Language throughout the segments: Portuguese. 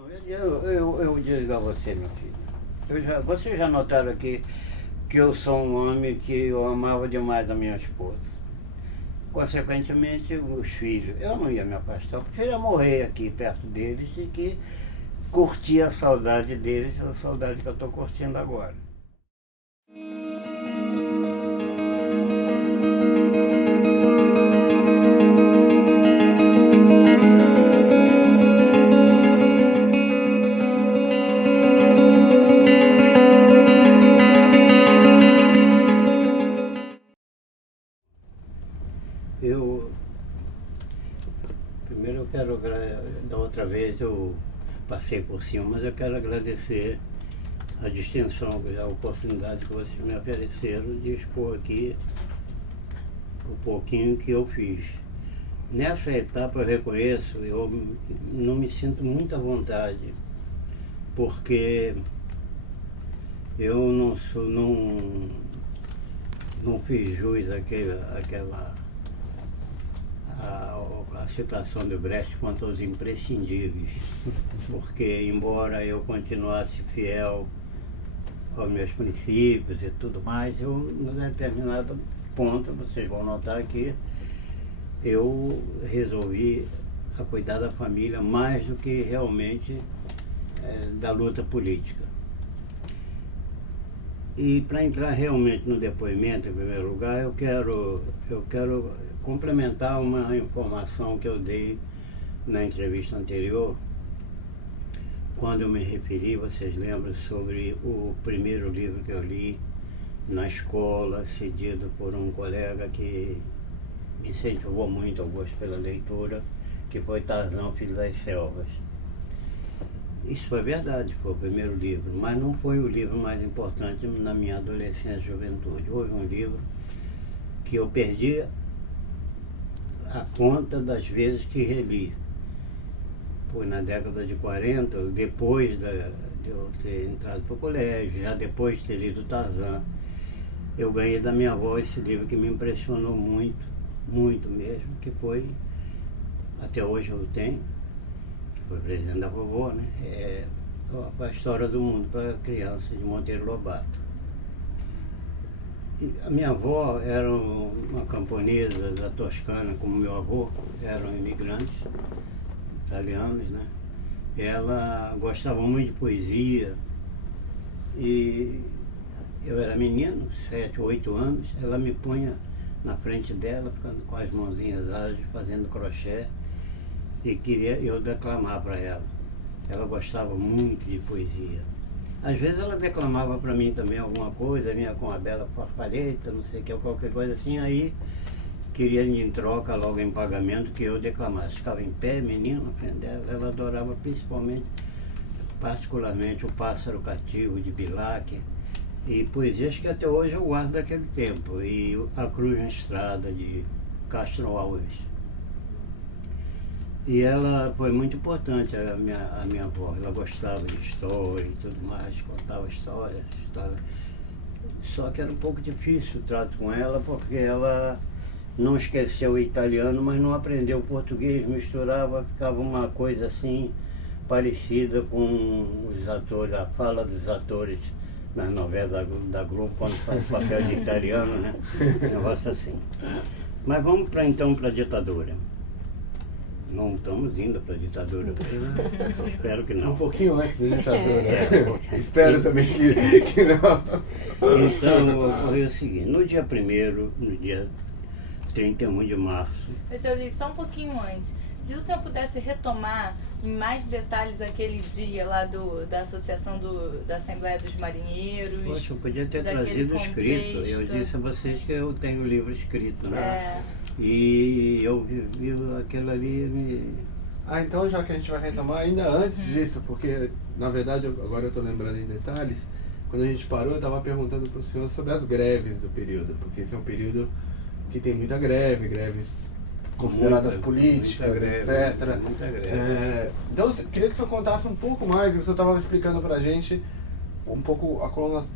Eu digo a você, meu filho. Vocês já notaram aqui que eu sou um homem que eu amava demais a minha esposa. Consequentemente, os filhos. Eu não ia me afastar. Eu preferia morrer aqui perto deles e que curtir a saudade deles, a saudade que eu estou curtindo agora. Primeiro eu quero, da outra vez eu passei por cima, mas eu quero agradecer a distinção, a oportunidade que vocês me ofereceram de expor aqui o pouquinho que eu fiz. Nessa etapa eu reconheço, eu não me sinto muito à vontade, porque eu não fiz jus a citação de Brecht quanto aos imprescindíveis, porque embora eu continuasse fiel aos meus princípios e tudo mais, eu, em determinado ponto, vocês vão notar que eu resolvi a cuidar da família mais do que realmente da luta política. E para entrar realmente no depoimento, em primeiro lugar, eu quero complementar uma informação que eu dei na entrevista anterior, quando eu me referi, vocês lembram, sobre o primeiro livro que eu li na escola, cedido por um colega que me incentivou muito ao gosto pela leitura, que foi Tarzan, Filho das Selvas. Isso foi verdade, foi o primeiro livro, mas não foi o livro mais importante na minha adolescência e juventude. Houve um livro que eu perdi a conta das vezes que reli. Foi na década de 40, depois de eu ter entrado para o colégio, já depois de ter lido Tarzan, eu ganhei da minha avó esse livro que me impressionou muito, muito mesmo, que foi, até hoje eu tenho, foi presente da vovó, né? É a História do Mundo para Crianças, de Monteiro Lobato. E a minha avó era uma camponesa da Toscana, como meu avô, eram imigrantes italianos, né? Ela gostava muito de poesia e eu era menino, 7, 8 anos, ela me punha na frente dela, ficando com as mãozinhas ágeis, fazendo crochê, e queria eu declamar para ela. Ela gostava muito de poesia. Às vezes ela declamava para mim também alguma coisa, vinha com uma bela farfalheta, não sei o que, qualquer coisa assim, aí queria em troca, logo em pagamento, que eu declamasse. Ficava em pé, menino, na frente dela. Ela adorava principalmente, particularmente, O Pássaro Cativo, de Bilac, e poesias que até hoje eu guardo daquele tempo, e A Cruz na Estrada, de Castro Alves. E ela foi muito importante, a minha avó. Ela gostava de história e tudo mais, contava histórias. Só que era um pouco difícil o trato com ela, porque ela não esqueceu o italiano, mas não aprendeu o português, misturava, ficava uma coisa assim, parecida com os atores, a fala dos atores nas novelas da Globo, quando faz papel de italiano, né? Um negócio assim. Mas vamos então para a ditadura. Não estamos indo para a ditadura, espero que não. Um pouquinho antes da ditadura. Espero também que não. Então, ocorreu o seguinte, no dia 1º, no dia 31 de março... Mas eu li só um pouquinho antes. Se o senhor pudesse retomar em mais detalhes aquele dia lá da Associação da Assembleia dos Marinheiros... Poxa, eu podia ter trazido escrito. Eu disse a vocês que eu tenho o livro escrito, né? E eu vi aquilo ali... Então já que a gente vai retomar, ainda antes disso, porque na verdade agora eu estou lembrando em detalhes, quando a gente parou eu estava perguntando para o senhor sobre as greves do período, porque esse é um período que tem muita greve, greves consideradas políticas, etc. Muita greve. Então eu queria que o senhor contasse um pouco mais, o senhor estava explicando para a gente um pouco a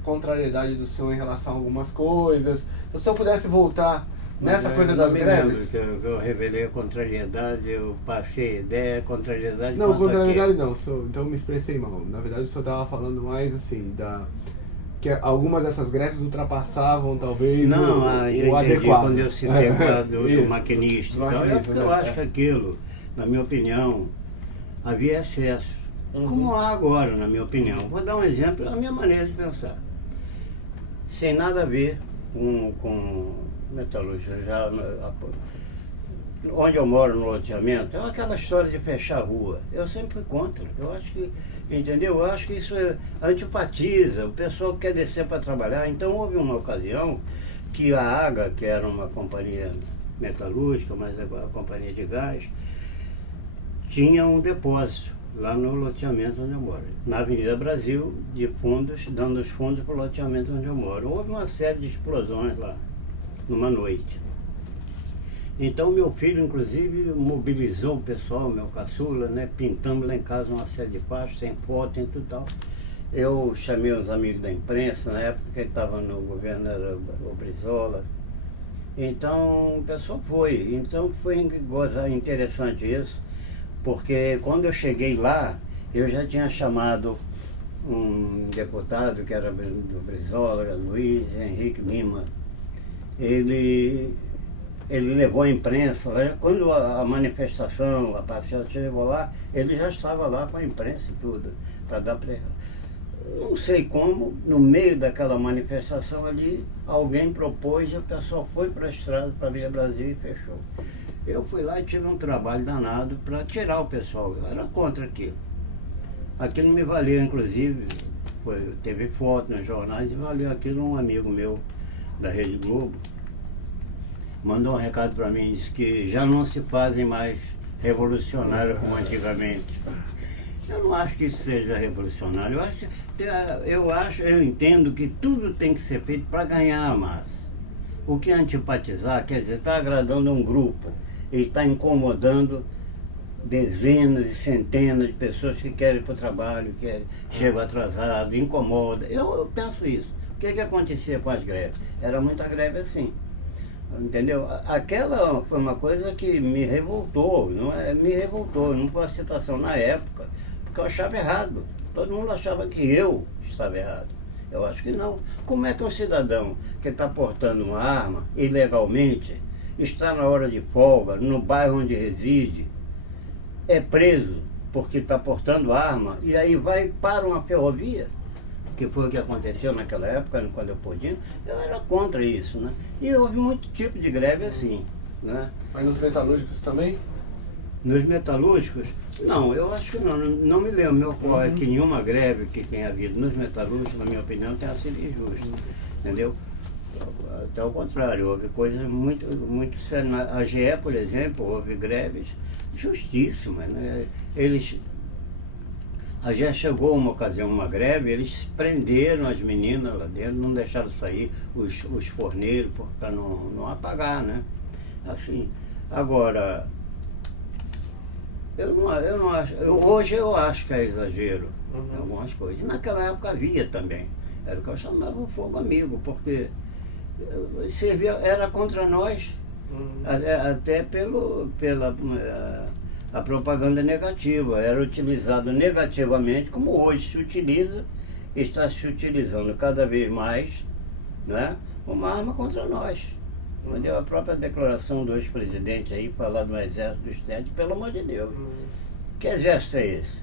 contrariedade do senhor em relação a algumas coisas. Se o senhor pudesse voltar nessa Mas, coisa não das me greves? lembro que eu revelei a contrariedade, eu passei a ideia, a contrariedade. Não, quanto a quê? contrariedade não, então eu me expressei mal. Na verdade, eu só estava falando mais assim, que algumas dessas greves ultrapassavam talvez Não, o já entendi adequado. quando eu citei o caso do Isso. maquinista. Do Então, maquinista, eu né? acho que aquilo, na minha opinião, havia excesso. Uhum. Como há agora, na minha opinião. Vou dar um exemplo, a minha maneira de pensar. Sem nada a ver com metalúrgica. Onde eu moro no loteamento, é aquela história de fechar a rua. Eu sempre fui contra. Eu acho que, entendeu? Eu acho que isso antipatiza. O pessoal quer descer para trabalhar. Então houve uma ocasião que a AGA, que era uma companhia metalúrgica, mas a companhia de gás, tinha um depósito lá no loteamento onde eu moro, na Avenida Brasil, de fundos, dando os fundos para o loteamento onde eu moro. Houve uma série de explosões lá, numa noite. Então meu filho, inclusive, mobilizou o pessoal, meu caçula, né? Pintamos lá em casa uma série de pastos, sem foto, sem tudo tal. Eu chamei os amigos da imprensa, na época que ele estava no governo, era o Brizola. Então o pessoal foi. Então foi interessante isso, porque quando eu cheguei lá, eu já tinha chamado um deputado que era do Brizola, Luiz Henrique Lima. Ele levou a imprensa, quando a manifestação, a passeata chegou lá, ele já estava lá com a imprensa e tudo, para dar não sei como, no meio daquela manifestação ali, alguém propôs e o pessoal foi para a estrada, para a Vila Brasil e fechou. Eu fui lá e tive um trabalho danado para tirar o pessoal, eu era contra aquilo. Aquilo me valeu, inclusive, teve foto nos jornais e valeu aquilo. Um amigo meu da Rede Globo mandou um recado para mim, disse que já não se fazem mais revolucionários como antigamente. Eu não acho que isso seja revolucionário. Eu entendo que tudo tem que ser feito para ganhar a massa. O que é antipatizar, quer dizer, está agradando um grupo e está incomodando dezenas e centenas de pessoas que querem ir para o trabalho, chegam atrasados, incomoda. Eu penso isso. O que acontecia com as greves? Era muita greve assim. Entendeu? Aquela foi uma coisa que me revoltou, não foi uma situação na época, porque eu achava errado. Todo mundo achava que eu estava errado. Eu acho que não. Como é que um cidadão que está portando uma arma ilegalmente, está na hora de folga, no bairro onde reside, é preso porque está portando arma, e aí vai para uma ferrovia, que foi o que aconteceu naquela época, quando eu podia, eu era contra isso, né? E houve muito tipo de greve assim, né? Mas nos metalúrgicos também? Nos metalúrgicos, não, eu acho que não me lembro, meu ocorre que nenhuma greve que tenha havido nos metalúrgicos, na minha opinião, tenha sido injusta, entendeu? Até o contrário, houve coisas muito sérias. A GE, por exemplo, houve greves justíssimas, né? A GE chegou uma ocasião, uma greve, eles prenderam as meninas lá dentro, não deixaram sair os forneiros para não apagar, né? Assim, agora, eu não acho, hoje eu acho que é exagero em algumas coisas. E naquela época havia também, era o que eu chamava o fogo amigo, porque servia, era contra nós, até pela a propaganda negativa, era utilizado negativamente, como hoje se utiliza, está se utilizando cada vez mais, né, uma arma contra nós. Entendeu? A própria declaração do ex-presidente aí, falar do exército do Estado, pelo amor de Deus. Que exército é esse?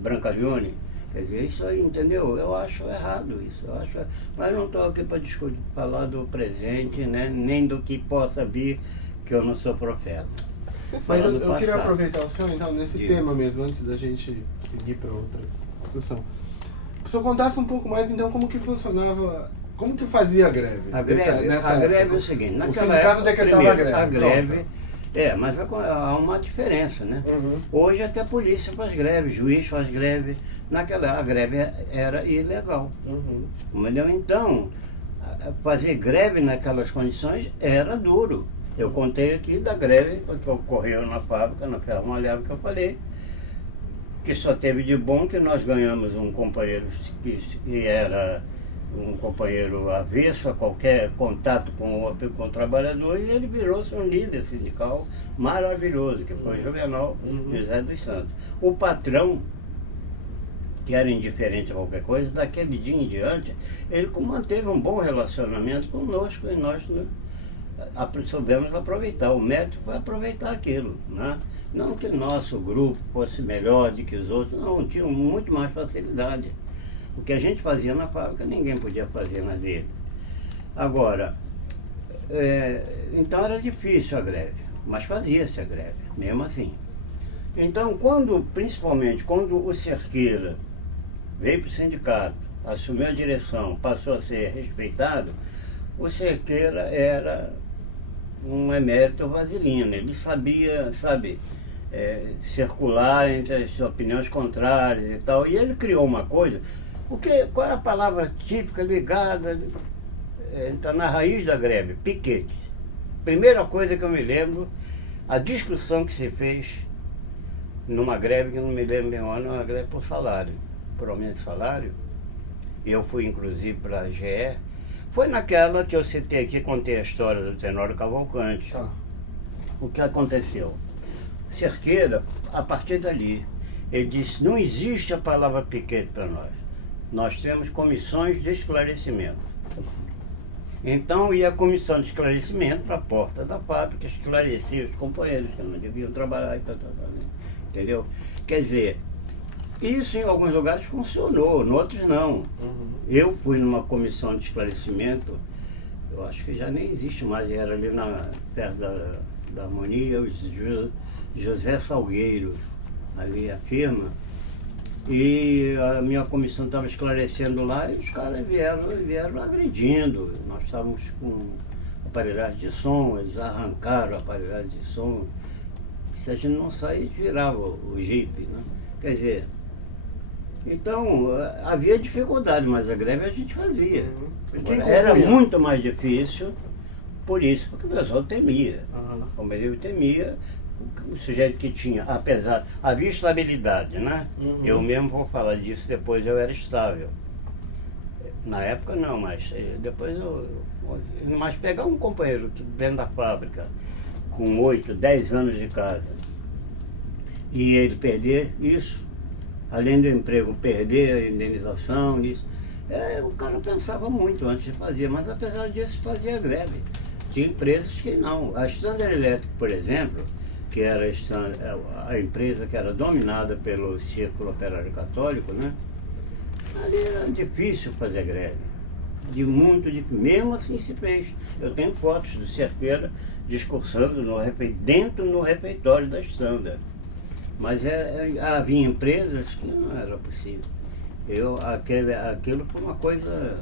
Brancalhone? Quer dizer, isso aí, entendeu? Eu acho errado isso. Mas não estou aqui para discutir, falar do presente, né, nem do que possa vir, que eu não sou profeta. Mas eu queria aproveitar o senhor, então, nesse Diga. tema mesmo, antes da gente seguir para outra discussão. O senhor contasse um pouco mais, então, como que funcionava, como que fazia a greve? A greve é o seguinte, naquela sindicato época, decretava primeiro, a greve. Mas há uma diferença, né? Hoje até a polícia faz greve, juiz faz greve. A greve era ilegal. Entendeu? Então, fazer greve naquelas condições era duro. Eu contei aqui da greve que ocorreu na fábrica, na Ferromalhava, que eu falei, que só teve de bom que nós ganhamos um companheiro que era um companheiro avesso a qualquer contato com o trabalhador, e ele virou-se um líder sindical maravilhoso, que foi Juvenal José dos Santos. O patrão, que era indiferente a qualquer coisa, daquele dia em diante, ele manteve um bom relacionamento conosco, e nós soubemos aproveitar. O mérito foi aproveitar aquilo, né? Não que nosso grupo fosse melhor do que os outros, não, tinham muito mais facilidade. O que a gente fazia na fábrica, ninguém podia fazer na dele. Agora, então era difícil a greve, mas fazia-se a greve, mesmo assim. Então, principalmente quando o Cerqueira veio para o sindicato, assumiu a direção, passou a ser respeitado, o Cerqueira era um emérito vaselina. Ele sabia, circular entre as opiniões contrárias e tal. E ele criou uma coisa, qual é a palavra típica ligada, está na raiz da greve? Piquete. Primeira coisa que eu me lembro, a discussão que se fez numa greve, que eu não me lembro bem o ano, uma greve por salário, por aumento de salário. Eu fui inclusive para a GE. Foi naquela que eu citei aqui, contei a história do Tenório Cavalcante. Tá. O que aconteceu? Cerqueira, a partir dali, ele disse, não existe a palavra piquete para nós. Nós temos comissões de esclarecimento. Então ia a comissão de esclarecimento para a porta da fábrica, esclarecia os companheiros que não deviam trabalhar e tal, entendeu? Quer dizer, isso em alguns lugares funcionou, em outros não. Eu fui numa comissão de esclarecimento, eu acho que já nem existe mais, era ali perto da Harmonia, José Salgueiro, ali a firma, e a minha comissão estava esclarecendo lá, e os caras vieram agredindo. Nós estávamos com aparelhagem de som, eles arrancaram a aparelhagem de som. Se a gente não saísse, virava o jipe, né? Quer dizer, então havia dificuldade, mas a greve a gente fazia. Era muito mais difícil por isso, porque o pessoal temia. Como ele temia, o sujeito que tinha, apesar, havia estabilidade, né? Eu mesmo vou falar disso, depois eu era estável. Na época não, mas depois mas pegar um companheiro dentro da fábrica com 8, 10 anos de casa e ele perder isso, além do emprego, perder a indenização, isso, o cara pensava muito antes de fazer, mas apesar disso fazia greve. Tinha empresas que não. A Standard Electric, por exemplo, que era a empresa que era dominada pelo Círculo Operário Católico, né? Ali era difícil fazer greve. Muito difícil. Mesmo assim se fez. Eu tenho fotos do Cerqueira discursando dentro no refeitório da Standard. Mas havia empresas que não era possível. Aquilo foi uma coisa,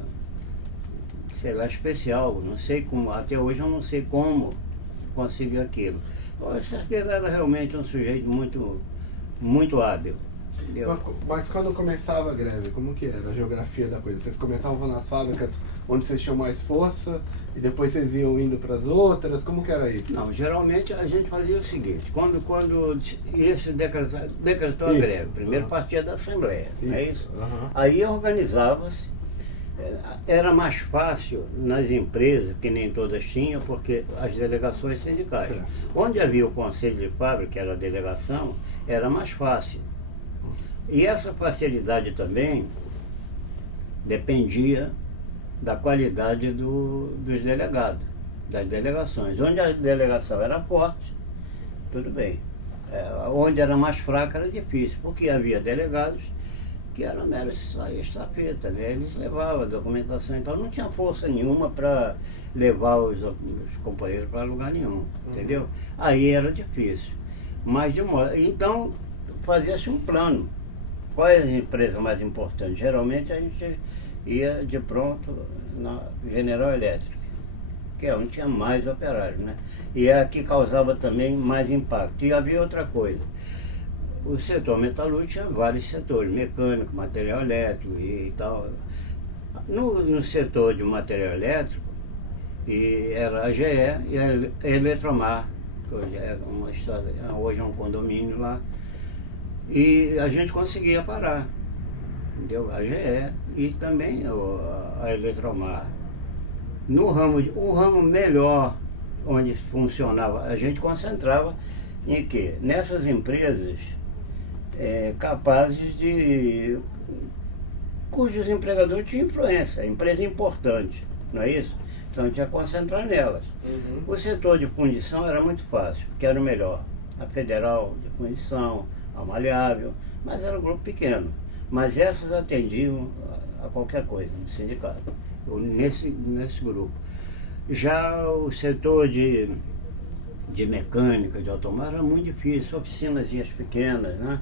sei lá, especial. Não sei como, até hoje eu não sei como consegui aquilo. O Cerqueira era realmente um sujeito muito, muito hábil. Mas quando começava a greve, como que era a geografia da coisa? Vocês começavam nas fábricas onde vocês tinham mais força e depois vocês iam indo para as outras? Como que era isso? Não, geralmente a gente fazia o seguinte, quando esse decretou a greve, primeiro partia da Assembleia, não é isso? Aí organizava-se, era mais fácil nas empresas, que nem todas tinham, porque as delegações sindicais. Onde havia o conselho de fábrica, que era a delegação, era mais fácil. E essa facilidade também dependia da qualidade dos delegados, das delegações. Onde a delegação era forte, tudo bem. Onde era mais fraca era difícil, porque havia delegados que eram meros estafeta, né? Eles levavam a documentação, então não tinha força nenhuma para levar os companheiros para lugar nenhum, entendeu? Aí era difícil. Mas então fazia-se um plano. Quais as empresas mais importantes? Geralmente a gente ia de pronto na General Electric, que é onde tinha mais operários, né? E é a que causava também mais impacto. E havia outra coisa. O setor metalúrgico tinha vários setores, mecânico, material elétrico e tal. No setor de material elétrico, era a GE e a Eletromar, que hoje é um condomínio lá. E a gente conseguia parar. entendeu? A GE e também a Eletromar. O ramo melhor, onde funcionava, a gente concentrava em quê? Nessas empresas capazes de... cujos empregadores tinham influência, empresa importante, não é isso? Então a gente ia concentrar nelas. O setor de fundição era muito fácil, que era o melhor. A Federal de Fundição, a Malhável, mas era um grupo pequeno. Mas essas atendiam a qualquer coisa no sindicato, nesse grupo. Já o setor de mecânica, de automóvel, era muito difícil, oficinazinhas pequenas, né?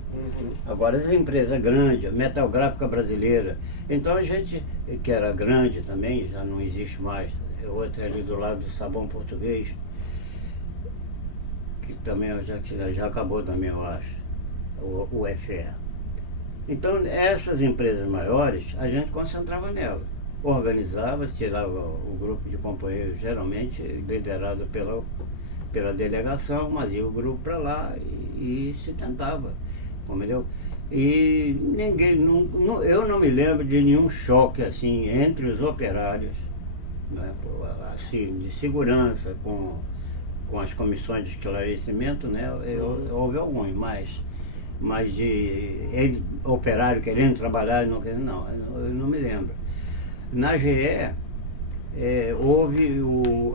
Agora as empresas grandes, Metalgráfica Brasileira. Então a gente, que era grande também, já não existe mais, outra ali do lado do Sabão Português, que também já acabou também, eu acho, o FE. Então essas empresas maiores, a gente concentrava nelas. Organizava, tirava o grupo de companheiros, geralmente liderado pela delegação, mas ia o grupo para lá e se tentava, entendeu? E ninguém, eu não me lembro de nenhum choque assim entre os operários, né, assim, de segurança com as comissões de esclarecimento, né, houve alguns, mas de operário querendo trabalhar, não, eu não me lembro. Na GE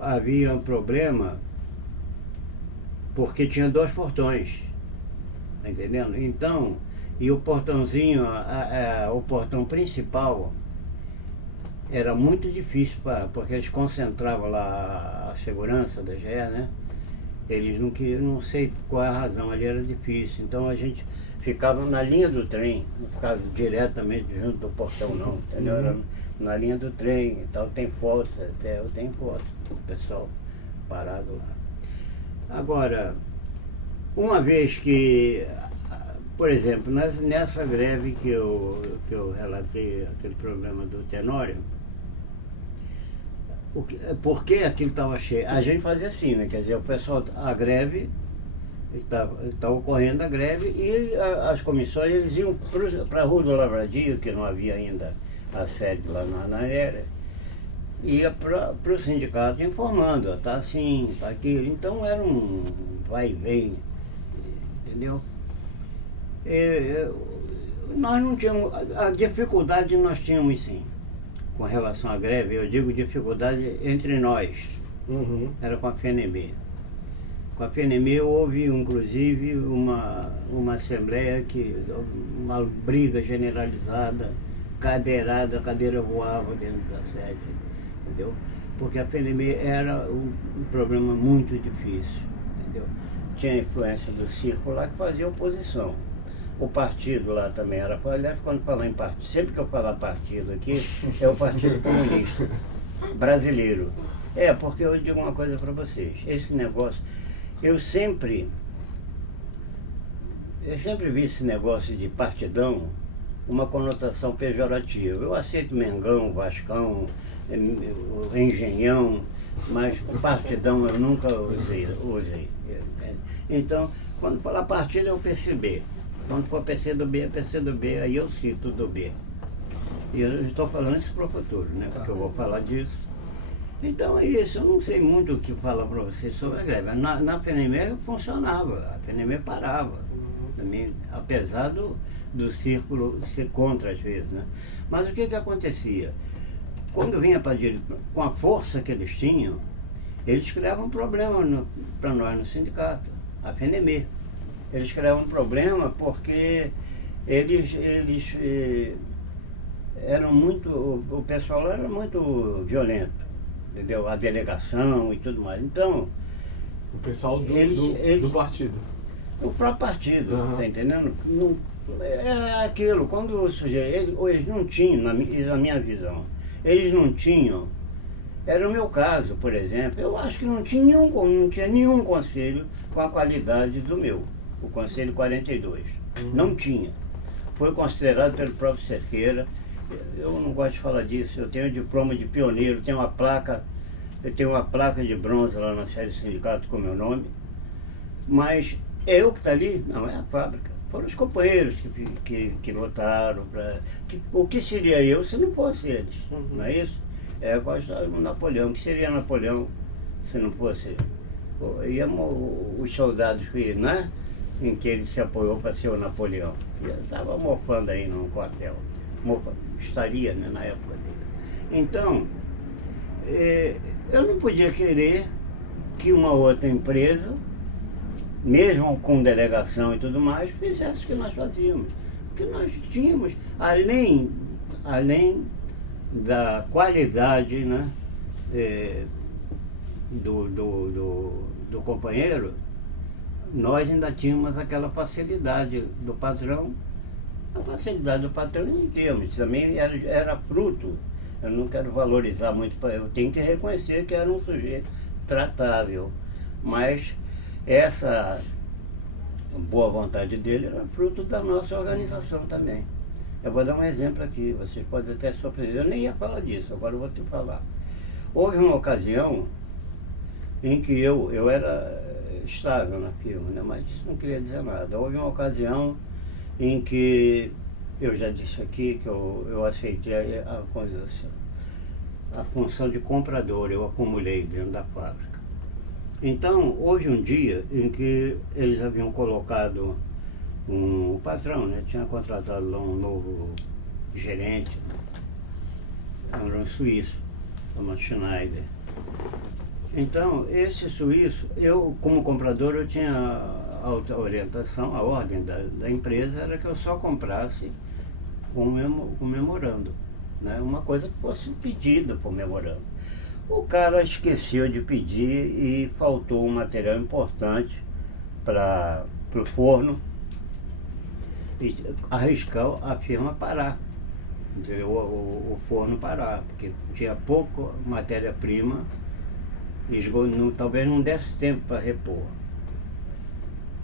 havia um problema porque tinha 2 portões, tá entendendo? Então, e o portãozinho, o portão principal era muito difícil porque eles concentravam lá a segurança da GE, né? Eles não queriam, não sei qual é a razão, ali era difícil. Então a gente ficava na linha do trem, não ficava diretamente junto do portão não, entendeu? Era na linha do trem e tal, tem fotos, até eu tenho fotos do pessoal parado lá. Agora, uma vez que, por exemplo, nessa greve que eu relatei, aquele problema do Tenório, porque aquilo estava cheio, a gente fazia assim, né? Quer dizer, o pessoal, a greve, estava ocorrendo a greve e as comissões, eles iam para a Rua do Lavradio, que não havia ainda a sede lá na área, ia para o sindicato informando, está assim, está aquilo. Então era um vai e vem, entendeu? Nós não tínhamos, a dificuldade nós tínhamos sim, com relação à greve, eu digo dificuldade entre nós, era com a FNM. Com a FNM houve inclusive uma assembleia, uma briga generalizada, cadeirada, a cadeira voava dentro da sede, entendeu? Porque a FNM era um problema muito difícil, entendeu? Tinha a influência do círculo lá que fazia oposição. O partido lá também era, aliás, quando falar em partido, sempre que eu falar partido aqui, é o Partido Comunista Brasileiro. Porque eu digo uma coisa para vocês, esse negócio, eu sempre vi esse negócio de partidão uma conotação pejorativa. Eu aceito Mengão, Vascão, Engenhão, mas partidão eu nunca usei. Então, quando falar partido é o PCB. Quando for PCdoB, é PCdoB, aí eu cito do B. E eu estou falando isso para o futuro, né? Porque eu vou falar disso. Então é isso, eu não sei muito o que falar para vocês sobre a greve. Na FNM funcionava, a FNM parava. Também, apesar do círculo ser contra às vezes, né? Mas o que acontecia? Quando vinha para a direita, com a força que eles tinham, eles criavam um problema para nós no sindicato, a FNM. Eles criavam um problema porque eles eram muito, o pessoal era muito violento, entendeu? A delegação e tudo mais. Então, o pessoal do partido. O próprio partido, tá entendendo? Não, é aquilo, quando o sujeito, eles não tinham, na minha visão, eles não tinham, era o meu caso, por exemplo, eu acho que não tinha nenhum conselho com a qualidade do meu, o Conselho 42, não tinha. Foi considerado pelo próprio Cerqueira, eu não gosto de falar disso, eu tenho diploma de pioneiro, eu tenho uma placa de bronze lá na sede do sindicato com meu nome, mas eu que está ali, não é a fábrica. foram os companheiros que lutaram. O que seria eu se não fosse eles? Não é isso? É igual a história do Napoleão. O que seria Napoleão se não fosse os soldados né, em que ele se apoiou para ser o Napoleão? Estava mofando aí no quartel. Estaria, né, na época dele. Então, eu não podia querer que uma outra empresa, mesmo com delegação e tudo mais, fizesse o que nós fazíamos. Porque nós tínhamos, além da qualidade, né, do companheiro, nós ainda tínhamos aquela facilidade do patrão. A facilidade do patrão em termos também era fruto. Eu não quero valorizar muito, eu tenho que reconhecer que era um sujeito tratável, mas essa boa vontade dele era fruto da nossa organização também. Eu vou dar um exemplo aqui, vocês podem até surpreender, eu nem ia falar disso, agora eu vou te falar. Houve uma ocasião em que eu era estável na firma, né? Mas isso não queria dizer nada. Houve uma ocasião em que, eu já disse aqui, que eu aceitei a função de comprador, eu acumulei dentro da fábrica. Então, houve um dia em que eles haviam colocado o patrão, né, tinha contratado lá um novo gerente, era um suíço, chamado Schneider. Então, esse suíço, eu como comprador, eu tinha a orientação, a ordem da empresa era que eu só comprasse com memorando, né, uma coisa que fosse pedida por memorando. O cara esqueceu de pedir e faltou um material importante para o forno e arriscou a firma parar, entendeu? O forno parar, porque tinha pouco matéria-prima e talvez não desse tempo para repor.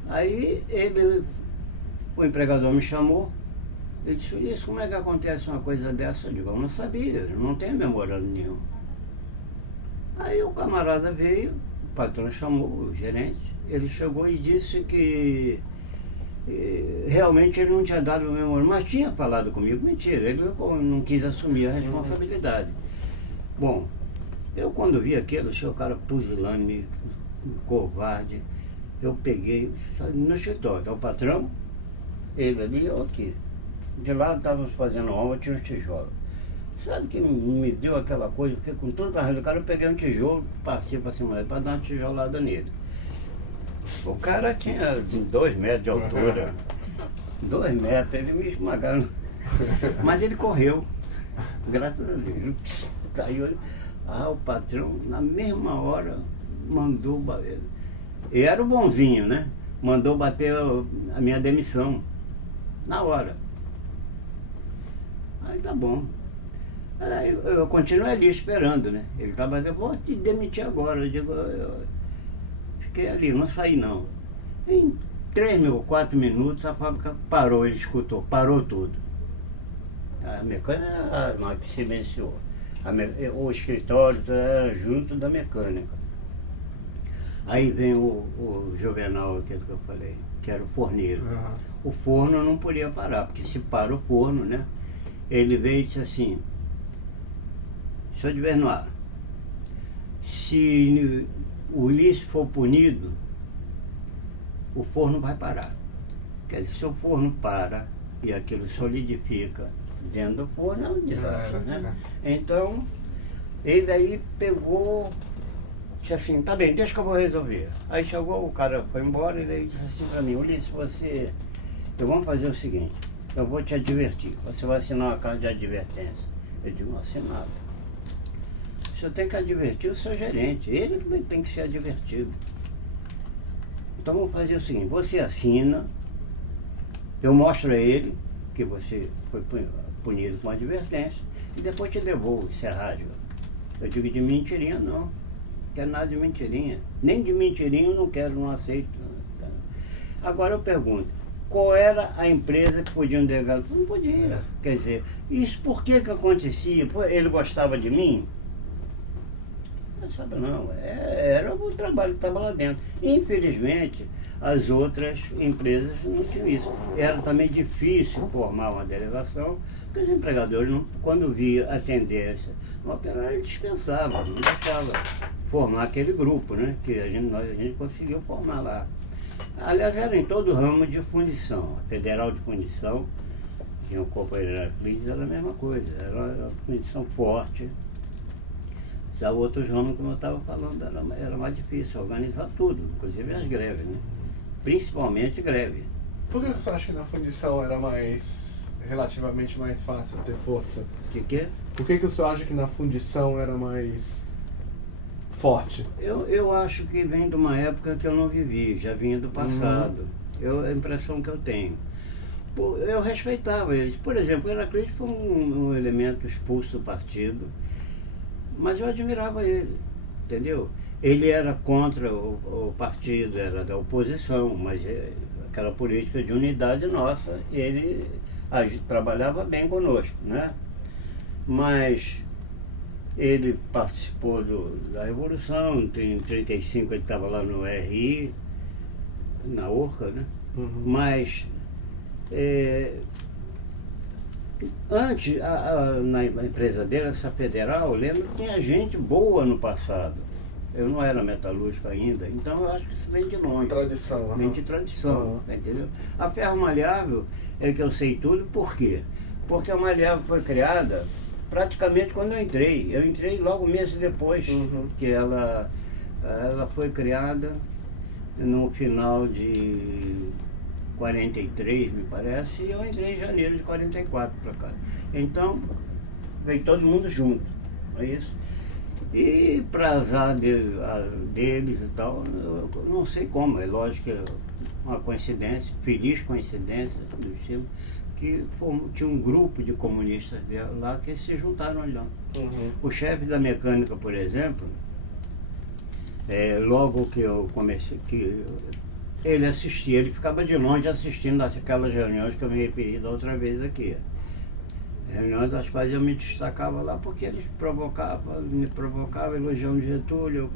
Aí o empregador me chamou e disse: Ulisses, como é que acontece uma coisa dessa? Eu digo: eu não sabia, eu não tenho memorando nenhum. Aí o camarada veio, o patrão chamou o gerente, ele chegou e disse que realmente ele não tinha dado o memorando, mas tinha falado comigo. Mentira, ele não quis assumir a responsabilidade. Bom, eu quando vi aquilo, achei o cara pusilânime, covarde, eu peguei, no escritório, tá o patrão, ele ali, eu aqui. De lá estávamos fazendo obra, tinha uns tijolos. Sabe que me deu aquela coisa, porque com toda a raiva do cara eu peguei um tijolo, parti para cima dele para dar uma tijolada nele. O cara tinha 2 metros de altura, 2 metros, ele me esmagaram. Mas ele correu, graças a Deus. Saiu, o patrão, na mesma hora, mandou bater. E era o bonzinho, né? Mandou bater a minha demissão, na hora. Aí tá bom. Aí eu continuei ali esperando, né? Ele estava dizendo: vou te demitir agora. Eu digo, eu fiquei ali, não saí não. Em 3 ou 4 minutos a fábrica parou, ele escutou, parou tudo. A mecânica não, silenciou. O escritório era junto da mecânica. Aí vem o Juvenal, aquele que eu falei, que era o forneiro. O forno não podia parar, porque se para o forno, né? Ele veio e disse assim: Senhor de Bernard, se o Ulisses for punido, o forno vai parar. Quer dizer, se o forno para e aquilo solidifica dentro do forno, é um desastre, né? Então, ele aí pegou, disse assim: tá bem, deixa que eu vou resolver. Aí chegou, o cara foi embora, e ele disse assim para mim: Ulisses, vamos fazer o seguinte, eu vou te advertir, você vai assinar uma carta de advertência. Eu digo: não assino nada. O senhor tem que advertir o seu gerente, ele que tem que ser advertido. Então vamos fazer o seguinte: você assina, eu mostro a ele que você foi punido com advertência e depois te devolvo, você rasga. Eu digo: de mentirinha não, não quero nada de mentirinha, nem de mentirinha eu não quero, não aceito. Agora eu pergunto: qual era a empresa que podia delegado? Não podia. Quer dizer, isso por que acontecia? Ele gostava de mim? pensava, não, era o trabalho que estava lá dentro. Infelizmente, as outras empresas não tinham isso. Era também difícil formar uma delegação, porque os empregadores, quando via a tendência no operário, ele dispensava, não deixava formar aquele grupo, né? Que a gente conseguiu formar lá. Aliás, era em todo o ramo de fundição. A Federal de Fundição, tinha o companheiro Heraclides, era a mesma coisa, era uma fundição forte. Já outros ramos, como eu estava falando, era mais difícil organizar tudo, inclusive as greves, né? Principalmente greve. Por que você acha que na fundição era relativamente mais fácil ter força? De quê? Por que o senhor acha que na fundição era mais forte? Eu acho que vem de uma época que eu não vivi, já vinha do passado. A impressão que eu tenho. Eu respeitava eles. Por exemplo, o Heraclides foi um elemento expulso do partido, mas eu admirava ele, entendeu? Ele era contra o partido, era da oposição, mas aquela política de unidade nossa, ele trabalhava bem conosco, né? Mas ele participou da Revolução, em 1935 ele estava lá no RI, na Orca, né? Mas antes, na empresa dele, essa Federal, eu lembro que tinha gente boa no passado. Eu não era metalúrgico ainda, então eu acho que isso vem de longe. Tradição. Vem de tradição, entendeu? A ferro maleável é que eu sei tudo, por quê? Porque a maleável foi criada praticamente quando eu entrei. Eu entrei logo meses depois, que ela foi criada no final de 43, me parece, e eu entrei em janeiro de 44 para cá. Então, veio todo mundo junto, não é isso? E para azar deles e tal, eu não sei como, é lógico que é uma coincidência, feliz coincidência do estilo, que tinha um grupo de comunistas lá que se juntaram lá. O chefe da mecânica, por exemplo, logo que eu comecei, ele assistia, ele ficava de longe assistindo aquelas reuniões que eu me referi da outra vez aqui. Reuniões das quais eu me destacava lá porque eles me provocavam, elogiando Getúlio,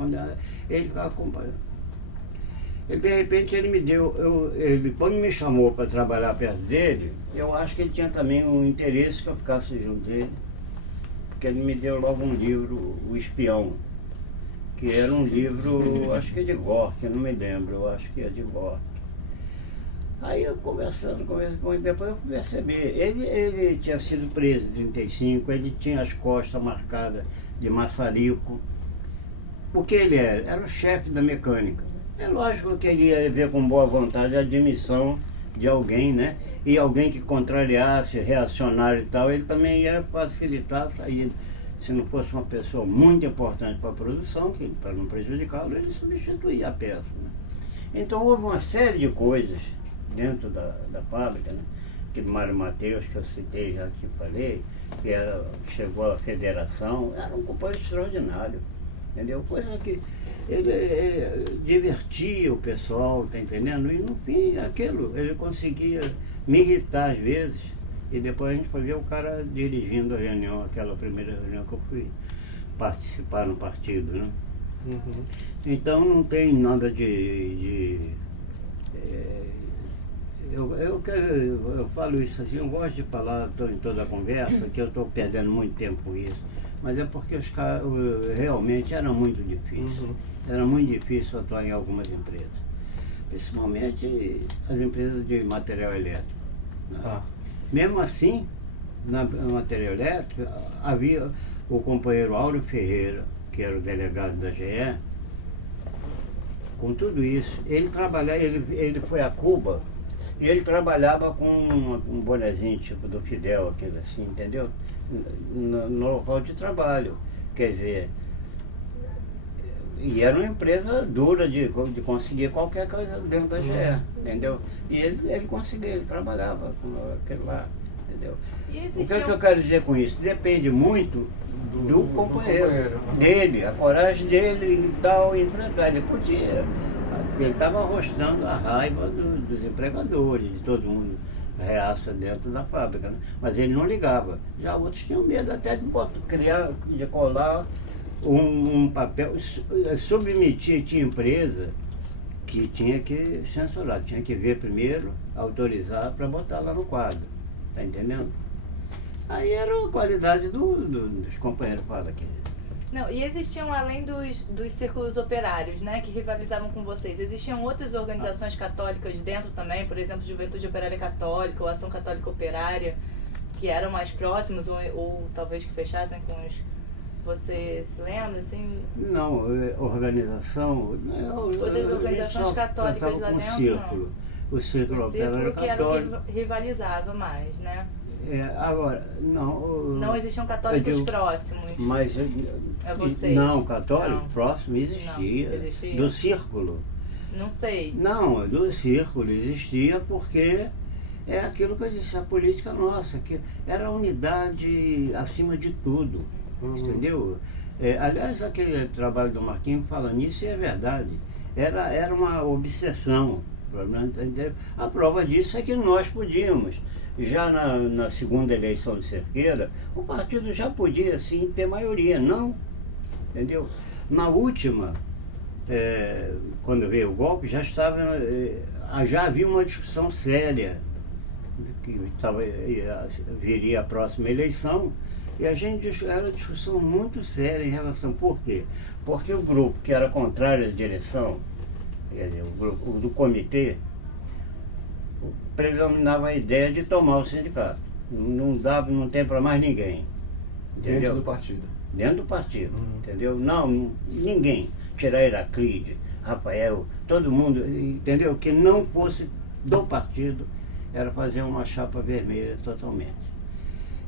ele ficava acompanhando. De repente ele me deu, quando me chamou para trabalhar perto dele, eu acho que ele tinha também um interesse que eu ficasse junto dele, porque ele me deu logo um livro, O Espião, que era um livro, acho que é de Gorky, eu não me lembro, eu acho que é de Gorky. Aí eu conversando com ele, depois eu percebi, ele tinha sido preso em 1935, ele tinha as costas marcadas de maçarico. O que ele era? Era o chefe da mecânica. É lógico que ele ia ver com boa vontade a admissão de alguém, né? E alguém que contrariasse, reacionário e tal, ele também ia facilitar a saída. Se não fosse uma pessoa muito importante para a produção, para não prejudicá-lo, ele substituía a peça, né? Então houve uma série de coisas dentro da fábrica, né? Aquele Mário Mateus, que eu citei já que falei, que chegou à federação, era um companheiro extraordinário, entendeu? Coisa que ele divertia o pessoal, tá entendendo? E no fim, ele conseguia me irritar às vezes, e depois a gente foi ver o cara dirigindo a reunião, aquela primeira reunião que eu fui participar no partido, né? Então não tem nada eu falo isso assim, eu gosto de falar em toda a conversa, que eu estou perdendo muito tempo com isso, mas é porque os caras realmente era muito difícil. Era muito difícil atuar em algumas empresas, principalmente as empresas de material elétrico, né? Mesmo assim, na material elétrico, havia o companheiro Áureo Ferreira, que era o delegado da GE. Com tudo isso, ele foi a Cuba e ele trabalhava com um bonezinho tipo do Fidel, aquele assim, entendeu? No local de trabalho. Quer dizer, e era uma empresa dura de conseguir qualquer coisa dentro da GE, entendeu? E ele conseguia, ele trabalhava com aquele lá, entendeu? O que eu quero dizer com isso? Depende muito do companheiro dele, a coragem dele e tal, enfrentar. Ele podia, ele estava arrostando a raiva dos empregadores, de todo mundo reaça dentro da fábrica, né? Mas ele não ligava. Já outros tinham medo até de colar um papel, submetia, tinha empresa que tinha que censurar, tinha que ver primeiro, autorizar para botar lá no quadro, tá entendendo? Aí era a qualidade dos companheiros fala aqui. Não, e existiam, além dos círculos operários, né, que rivalizavam com vocês, existiam outras organizações católicas dentro também, por exemplo, Juventude Operária Católica ou Ação Católica Operária, que eram mais próximos ou talvez que fechassem com os... Você se lembra, assim? Não, organização... Outras organizações católicas lá com dentro, círculo. não? O Círculo que Operário Católico. era o que rivalizava mais, né? Agora, não... Não existiam católicos próximos. Mas... A vocês? Não, católico Não. próximo existia. Não, existia? Do Círculo. Não sei. Não, do Círculo existia porque é aquilo que eu disse, a política nossa, que era a unidade acima de tudo. Entendeu? Aliás, aquele trabalho do Marquinhos fala nisso e é verdade. Era uma obsessão. A prova disso é que nós podíamos. Já na segunda eleição de Cerqueira, o partido já podia, sim, ter maioria, não. Entendeu? Na última, quando veio o golpe, já havia uma discussão séria, que viria a próxima eleição, e a gente era uma discussão muito séria em relação... Por quê? Porque o grupo que era contrário à direção, quer dizer, o grupo do comitê, predominava a ideia de tomar o sindicato. Não tem para mais ninguém. Entendeu? Dentro do partido. Dentro do partido, entendeu? Não, ninguém. Tirar Heraclide, Rafael, todo mundo, entendeu? Que não fosse do partido, era fazer uma chapa vermelha totalmente.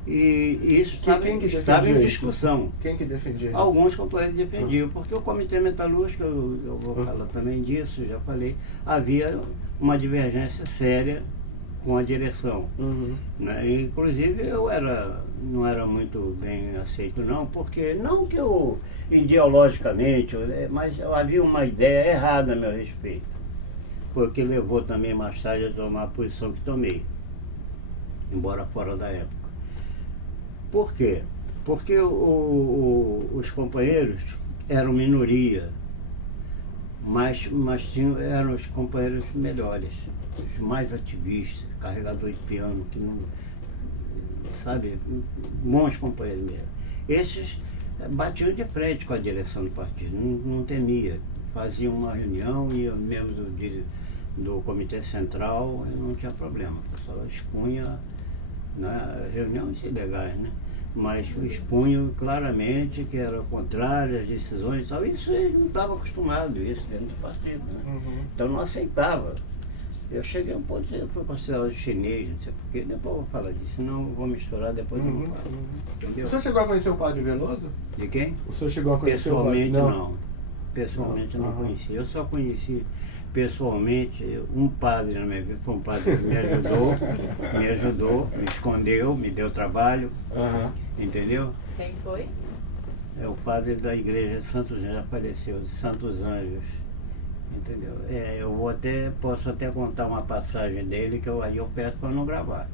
E isso estava em discussão. Quem que defendia isso? Alguns companheiros defendiam, porque o Comitê Metalúrgico, eu vou falar também disso, já falei, havia uma divergência séria com a direção. Né? Inclusive eu não era muito bem aceito não, porque não que eu ideologicamente, mas havia uma ideia errada a meu respeito. Porque levou também mais tarde a tomar a posição que tomei, embora fora da época. Por quê? Porque os companheiros eram minoria, mas eram os companheiros melhores, os mais ativistas, carregadores de piano, que não, sabe, bons companheiros mesmo. Esses batiam de frente com a direção do partido, não temia. Faziam uma reunião e eu mesmo do Comitê Central não tinha problema, o pessoal expunha, né, reuniões ilegais, né? Mas expunham claramente que era contrário às decisões e tal. Isso eles não estavam acostumados, isso dentro do partido, né? Então não aceitava. Eu cheguei a um ponto que eu fui considerado chinês, não sei porquê, depois eu vou falar disso, senão eu vou misturar, depois eu não falo. Entendeu? O senhor chegou a conhecer o padre Veloso? De quem? O senhor chegou a conhecer Pessoalmente o padre? não. Pessoalmente eu não conheci. Eu só conheci pessoalmente um padre na minha vida, foi um padre que me ajudou, me escondeu, me deu trabalho, entendeu? Quem foi? É o padre da igreja de Santos Anjos, já faleceu, de Santos Anjos, entendeu? Posso até contar uma passagem dele que aí eu peço para não gravar,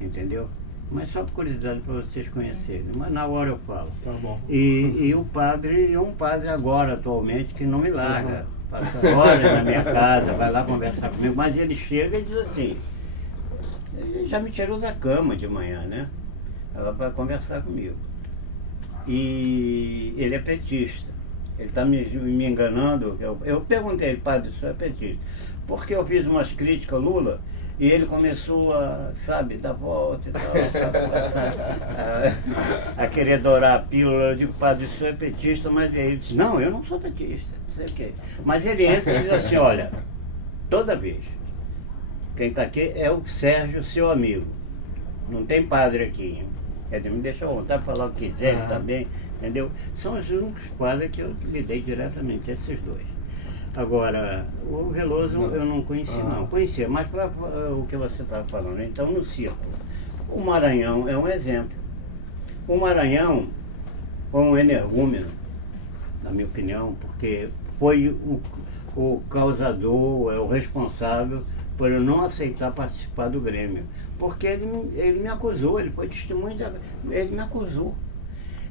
entendeu? Mas só por curiosidade para vocês conhecerem, mas na hora eu falo. Tá bom. E o padre é um padre agora, atualmente, que não me larga. Passa horas na minha casa, vai lá conversar comigo, mas ele chega e diz assim, ele já me tirou da cama de manhã, né? Ela vai conversar comigo. E ele é petista. Ele está me enganando. Eu perguntei, padre, o senhor é petista? Porque eu fiz umas críticas ao Lula e ele começou a, sabe, dar volta e tal, a querer dourar a pílula. Eu digo, padre, o senhor é petista, mas ele disse, não, eu não sou petista. Sei o quê. Mas ele entra e diz assim, olha, toda vez, quem está aqui é o Sérgio, seu amigo. Não tem padre aqui. Hein? Quer dizer, me deixa à vontade para falar o que quiser também, entendeu? São os únicos padres que eu lidei diretamente, esses dois. Agora, o Veloso eu não conheci, não. Conhecia, mas para o que você estava falando, então no círculo. O Maranhão é um exemplo. O Maranhão foi um energúmeno, na minha opinião, porque foi o causador, o responsável por eu não aceitar participar do Grêmio. Porque ele me acusou, ele foi testemunha, ele me acusou.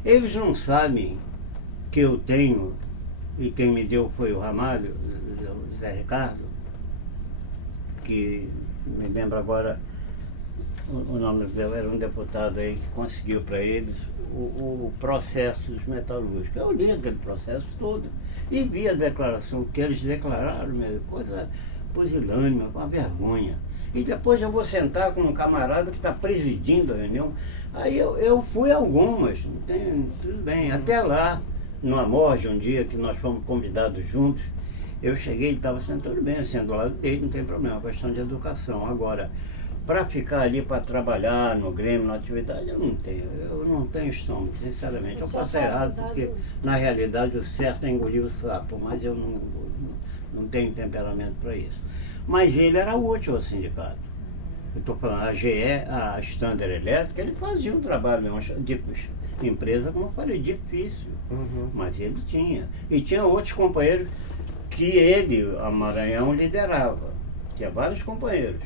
Eles não sabem que eu tenho, e quem me deu foi o Ramalho, o Zé Ricardo, que me lembro agora o nome dele, era um deputado aí que conseguiu para eles o processo metalúrgico. Eu li aquele processo todo e vi a declaração que eles declararam, coisa pusilânime, uma vergonha. E depois eu vou sentar com um camarada que está presidindo a reunião. Aí eu fui a algumas, não tem, tudo bem. Até lá, no Amorge, um dia que nós fomos convidados juntos, eu cheguei e estava sentado tudo bem, sendo lá dele, não tem problema, é questão de educação. Agora, para ficar ali para trabalhar no Grêmio, na atividade, eu não tenho estômago, sinceramente. Eu passo errado, porque na realidade o certo é engolir o sapo, mas eu não tenho temperamento para isso. Mas ele era útil ao sindicato. Eu estou falando, a GE, a Standard Elétrica, ele fazia um trabalho de empresa, como eu falei, difícil. Mas ele tinha. E tinha outros companheiros que ele, a Maranhão, liderava. Tinha vários companheiros.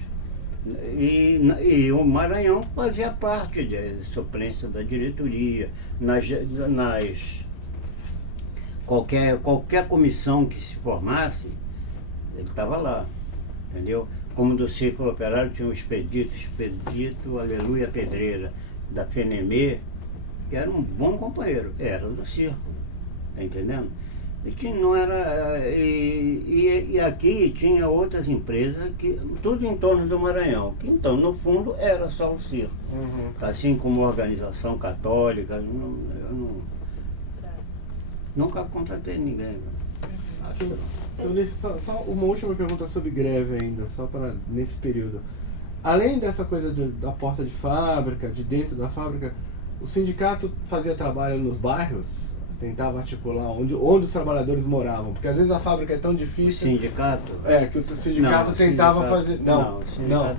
E o Maranhão fazia parte da suplência da diretoria, qualquer comissão que se formasse, ele estava lá, entendeu? Como do Círculo Operário tinha o Expedito, Aleluia Pedreira, da FENEME, que era um bom companheiro, era do Círculo, tá entendendo? E que não era, e aqui tinha outras empresas, que tudo em torno do Maranhão, que então no fundo era só o Círculo. Assim como a organização católica, eu nunca contratei ninguém. Seu Ulisses, só uma última pergunta sobre greve ainda, só para nesse período. Além dessa coisa da porta de fábrica, de dentro da fábrica, o sindicato fazia trabalho nos bairros? Tentava articular onde os trabalhadores moravam? Porque às vezes a fábrica é tão difícil... O sindicato? Que o sindicato tentava fazer... Não,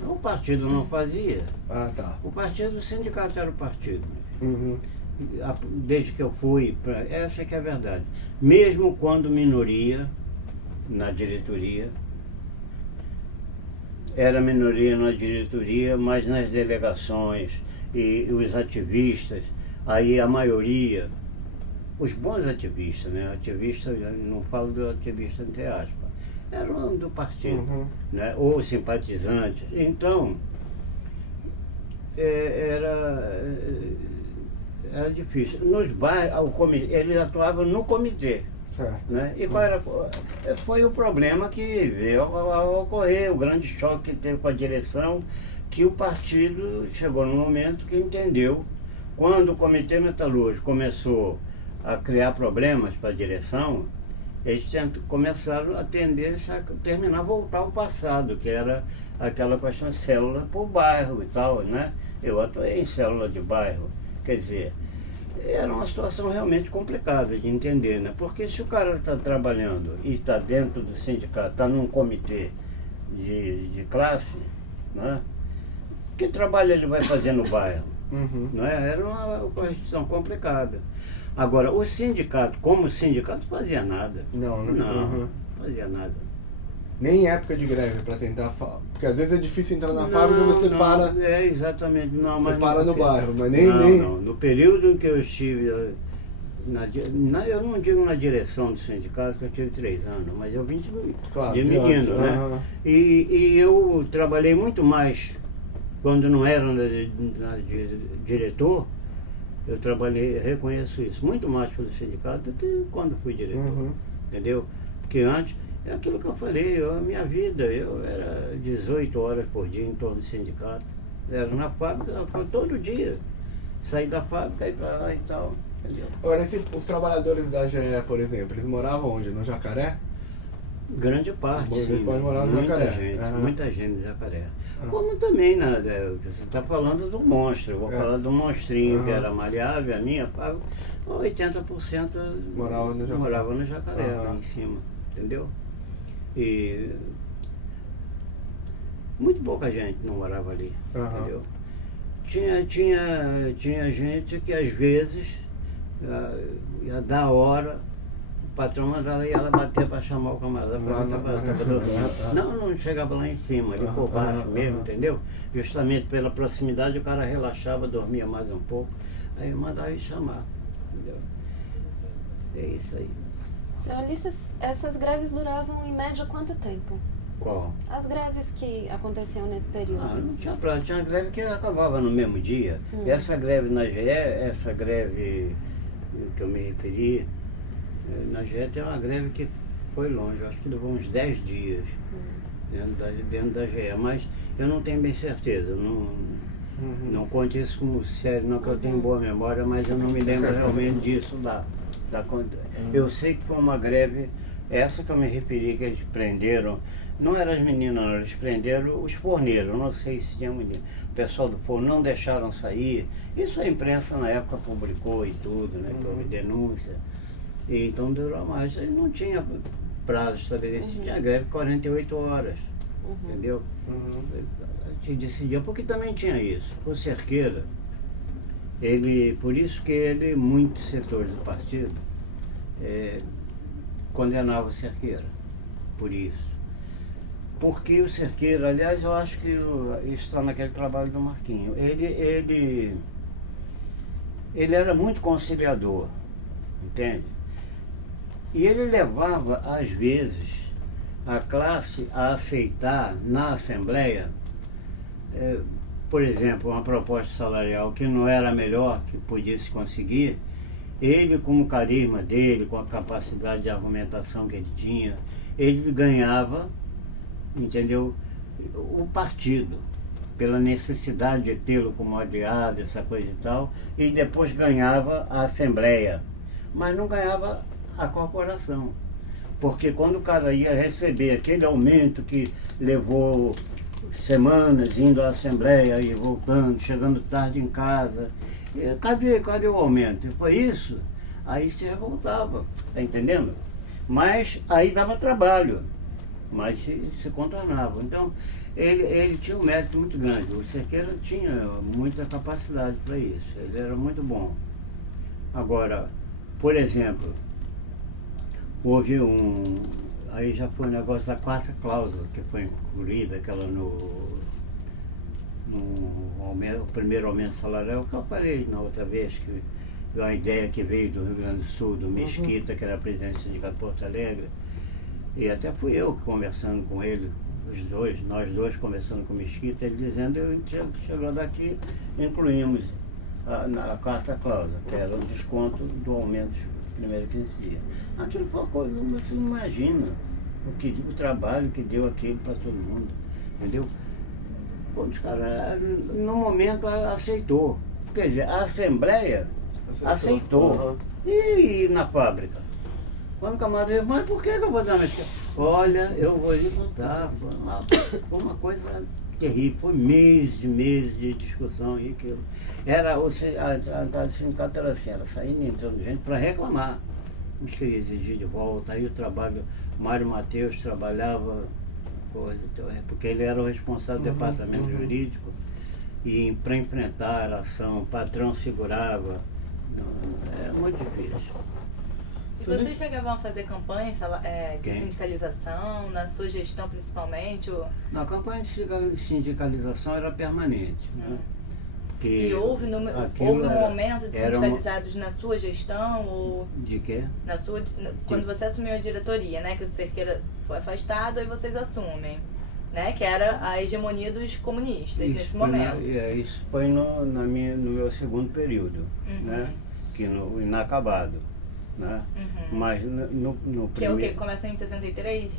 o partido não fazia. Ah, tá. O sindicato era o partido. Desde que eu fui, essa é que é a verdade. Mesmo quando minoria na diretoria, era minoria na diretoria, mas nas delegações e os ativistas, aí a maioria, os bons ativistas, né? Ativistas, não falo do ativista entre aspas, eram do partido, né? Ou simpatizantes. Então, era difícil. Nos bairros, eles atuavam no comitê. Né? E foi o problema que veio a ocorrer, o grande choque que teve com a direção, que o partido chegou no momento que entendeu, quando o Comitê Metalúrgico começou a criar problemas para a direção, eles começaram a tendência a voltar ao passado, que era aquela questão de célula por bairro e tal, né? Eu atuei em célula de bairro, quer dizer, era uma situação realmente complicada de entender, né? Porque se o cara está trabalhando e está dentro do sindicato, está num comitê de classe, né? Que trabalho ele vai fazer no bairro? Né? Era uma questão complicada. Agora, o sindicato, como sindicato, fazia nada. Não fazia nada. Nem em época de greve, para tentar... Porque às vezes é difícil entrar na fábrica e você para... Exatamente. Você para no bairro, mas nem... Não. No período em que eu estive... eu não digo na direção do sindicato, que eu tive 3 anos, mas eu vim de menino, né? E eu trabalhei muito mais quando não era diretor. Eu trabalhei, reconheço isso, muito mais pelo sindicato do que quando fui diretor, entendeu? Porque antes, é aquilo que eu falei, a minha vida, eu era 18 horas por dia em torno do sindicato. Era na fábrica, todo dia. Sair da fábrica, ir para lá e tal, entendeu? Agora, os trabalhadores da GE, por exemplo, eles moravam onde? No Jacaré? Grande parte, sim, muita gente no Jacaré. Como também, né, você está falando do monstro, eu vou falar do monstrinho, que era maleável, a minha, 80% morava no Jacaré, lá em cima, entendeu? E muito pouca gente não morava ali, entendeu? Tinha gente que às vezes ia dar hora, o patrão mandava ela bater para chamar o camarada para estava dormindo. Não chegava lá em cima, ali por baixo mesmo, entendeu? Justamente pela proximidade o cara relaxava, dormia mais um pouco, aí mandava ir chamar, entendeu? É isso aí. Senhor Ulisses, essas greves duravam em média quanto tempo? Qual? As greves que aconteciam nesse período? Não tinha prazo, tinha greve que acabava no mesmo dia. Essa greve na GE, essa greve que eu me referi, na GE tem uma greve que foi longe, eu acho que levou uns 10 dias dentro da GE, mas eu não tenho bem certeza, não conte isso como sério, não que eu tenho boa memória, mas eu não me lembro realmente disso lá. Eu sei que foi uma greve, essa que eu me referi, que eles prenderam, não eram as meninas, não, eles prenderam os forneiros, não sei se tinha menino. O pessoal do forno não deixaram sair, isso a imprensa na época publicou e tudo, né, que houve denúncia. E então durou mais, não tinha prazo estabelecido, tinha greve 48 horas, entendeu? A gente decidia, porque também tinha isso. O Cerqueira, por isso que muitos setores do partido condenavam o Cerqueira, por isso. Porque o Cerqueira, aliás, eu acho que isso está naquele trabalho do Marquinho, ele era muito conciliador, entende? E ele levava, às vezes, a classe a aceitar na Assembleia, por exemplo, uma proposta salarial que não era a melhor que podia se conseguir, ele com o carisma dele, com a capacidade de argumentação que ele tinha, ele ganhava, entendeu, o partido, pela necessidade de tê-lo como aliado, essa coisa e tal, e depois ganhava a Assembleia, mas não ganhava a corporação. Porque quando o cara ia receber aquele aumento que levou semanas indo à Assembleia e voltando, chegando tarde em casa, cadê o aumento? E foi isso, aí se revoltava, tá entendendo? Mas aí dava trabalho, mas se contornava. Então, ele tinha um mérito muito grande. O Cerqueira tinha muita capacidade para isso, ele era muito bom. Agora, por exemplo, houve aí já foi um negócio da quarta cláusula que foi incluída, aquela no primeiro aumento salarial, que eu falei na outra vez, que uma ideia que veio do Rio Grande do Sul, do Mesquita, que era presidente do Sindicato de Porto Alegre, e até fui eu conversando com ele, nós dois conversando com o Mesquita, ele dizendo, chegou daqui, incluímos a quarta cláusula, que era o desconto do aumento primeiro 15 dias. Aquilo foi uma coisa que você não imagina o trabalho que deu aquilo para todo mundo, entendeu? Quando os caras, no momento, aceitou. Quer dizer, a Assembleia aceitou. E na fábrica? Quando o camarada disse, mas por que eu vou dar mais? Olha, eu vou lhe contar. Foi uma coisa terrível. Foi meses de discussão e aquilo. A sindicato era assim, era saindo e entrando gente para reclamar. Uns queriam exigir de volta. Aí o trabalho, Mário Mateus trabalhava, porque ele era o responsável do departamento jurídico. E para enfrentar a ação, o patrão segurava. É muito difícil. E vocês chegavam a fazer campanhas de Quem? sindicalização, na sua gestão principalmente? Não, a campanha de sindicalização era permanente, né? E houve um aumento de sindicalizados na sua gestão? Ou de quê? Quando você assumiu a diretoria, né? Que o Cerqueira foi afastado, aí vocês assumem, né? Que era a hegemonia dos comunistas nesse momento. Isso foi no meu segundo período, né? No inacabado, né? Mas no primeiro... Que é o quê? Começa em 63?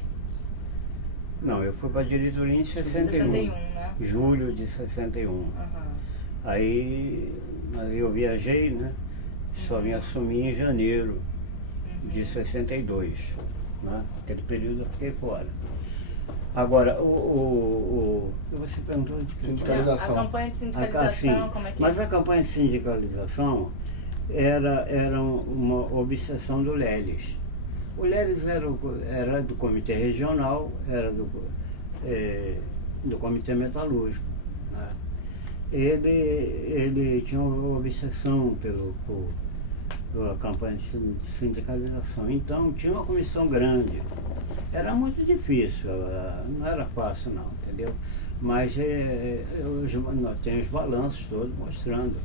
Não, eu fui para a diretoria em 61, né? Julho de 61. Aí eu viajei, né? Só me assumi em janeiro de 62, né? Aquele período eu fiquei fora. Agora, você perguntou de sindicalização. A campanha de sindicalização, como é que Mas a campanha de sindicalização era uma obsessão do Leles. O Leles era do comitê regional, era do comitê metalúrgico, né? Ele tinha uma obsessão pela campanha de sindicalização. Então tinha uma comissão grande. Era muito difícil, não era fácil não, entendeu? Mas tem os balanços todos mostrando.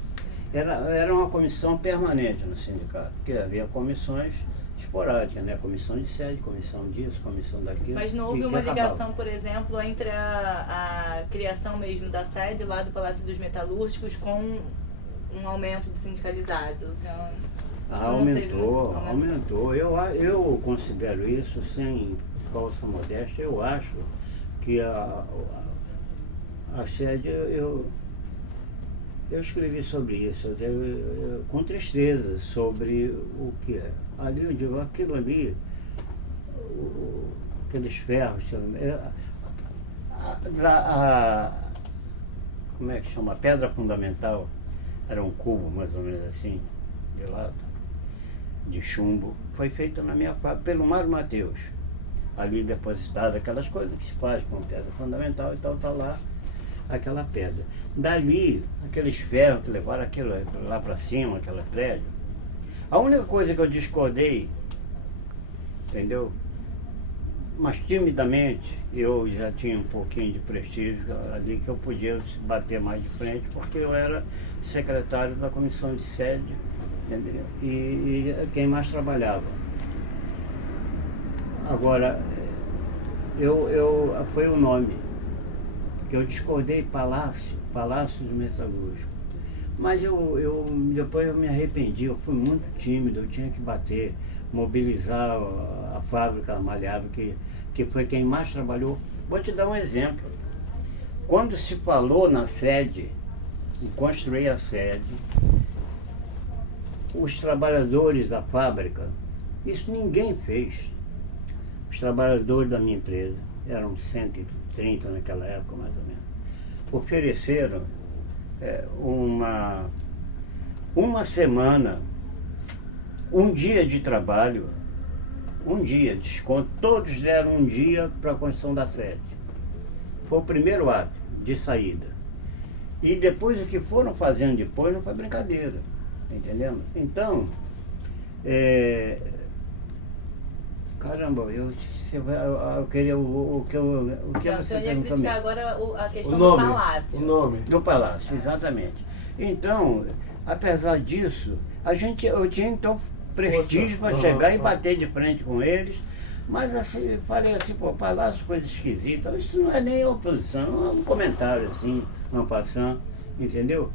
Era uma comissão permanente no sindicato, porque havia comissões esporádicas, né? Comissão de sede, comissão disso, comissão daquilo. Mas não e houve que uma acabava. ligação, por exemplo, entre a criação mesmo da sede lá do Palácio dos Metalúrgicos com um aumento de sindicalizados? O senhor não teve Aumentou, aumento? aumentou. Eu considero isso, sem falsa modéstia, eu acho que a sede, eu escrevi sobre isso, com tristeza, sobre o que é. Ali eu digo, aquilo ali, aqueles ferros, como é que chama? A pedra fundamental, era um cubo mais ou menos assim, de lado, de chumbo, foi feita na minha fábrica pelo Mário Mateus. Ali depositado aquelas coisas que se faz com pedra fundamental e tal, tá lá aquela pedra. Dali, aqueles ferros que levaram aquilo lá para cima, aquele prédio, a única coisa que eu discordei, entendeu? Mas timidamente, eu já tinha um pouquinho de prestígio ali que eu podia se bater mais de frente, porque eu era secretário da comissão de sede, entendeu? E quem mais trabalhava. Agora, foi o nome que eu discordei, Palácio dos Metalúrgicos. Mas depois eu me arrependi, eu fui muito tímido, eu tinha que bater, mobilizar a fábrica malhável, que foi quem mais trabalhou. Vou te dar um exemplo. Quando se falou na sede, em construir a sede, os trabalhadores da fábrica, isso ninguém fez. Os trabalhadores da minha empresa, eram 130 naquela época mais ou menos, ofereceram uma semana, um dia de trabalho, um dia de desconto, todos deram um dia para a construção da sede. Foi o primeiro ato de saída. E depois o que foram fazendo depois não foi brincadeira, tá entendendo? Então, caramba, eu queria o que Então, o você senhor ia perguntou criticar mesmo. agora a questão O nome, do palácio. o nome. Do palácio, exatamente. Então, apesar disso, eu tinha então prestígio para chegar e bater de frente com eles, mas assim, falei assim, pô, palácio, coisa esquisita, isso não é nem oposição, é um comentário assim, uma passão, entendeu?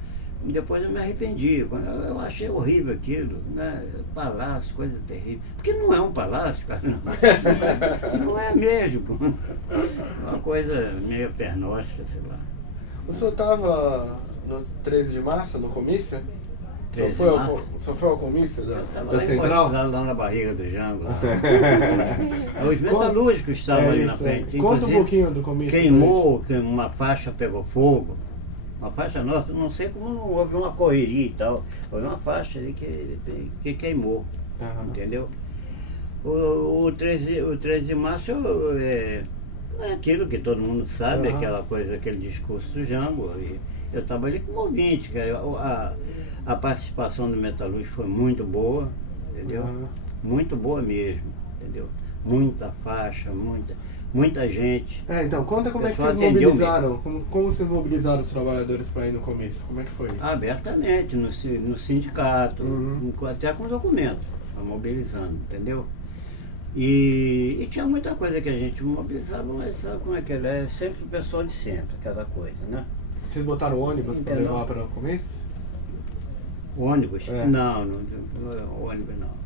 E depois eu me arrependi, eu achei horrível aquilo, né? Palácio, coisa terrível. Porque não é um palácio, cara. Não é mesmo. Uma coisa meio pernóstica, sei lá. O senhor estava no 13 de março, no comício? O 13 de senhor março? foi ao comício Estava da lá Central? lá na barriga do Jango. Os metalúrgicos estavam ali na isso, frente. Conta um Inclusive, pouquinho do comício. queimou, que uma faixa pegou fogo. Uma faixa nossa, não sei como não houve uma correria e tal. Houve uma faixa ali que queimou, entendeu? O 13 de março é aquilo que todo mundo sabe, aquela coisa, aquele discurso do Jango. E eu estava ali como ouvinte, que a participação do metalúrgico foi muito boa, entendeu? Muito boa mesmo, entendeu? Muita faixa, muita gente. Então, conta como é que Pessoal vocês atendeu mobilizaram. Como vocês mobilizaram os trabalhadores para ir no comício? Como é que foi isso? Abertamente, no sindicato, até com documentos, mobilizando, entendeu? E tinha muita coisa que a gente mobilizava, mas sabe como é que ela é? Sempre o pessoal de centro, aquela coisa, né? Vocês botaram ônibus para Entendeu? levar para o comício? Ônibus? É. Não, ônibus não.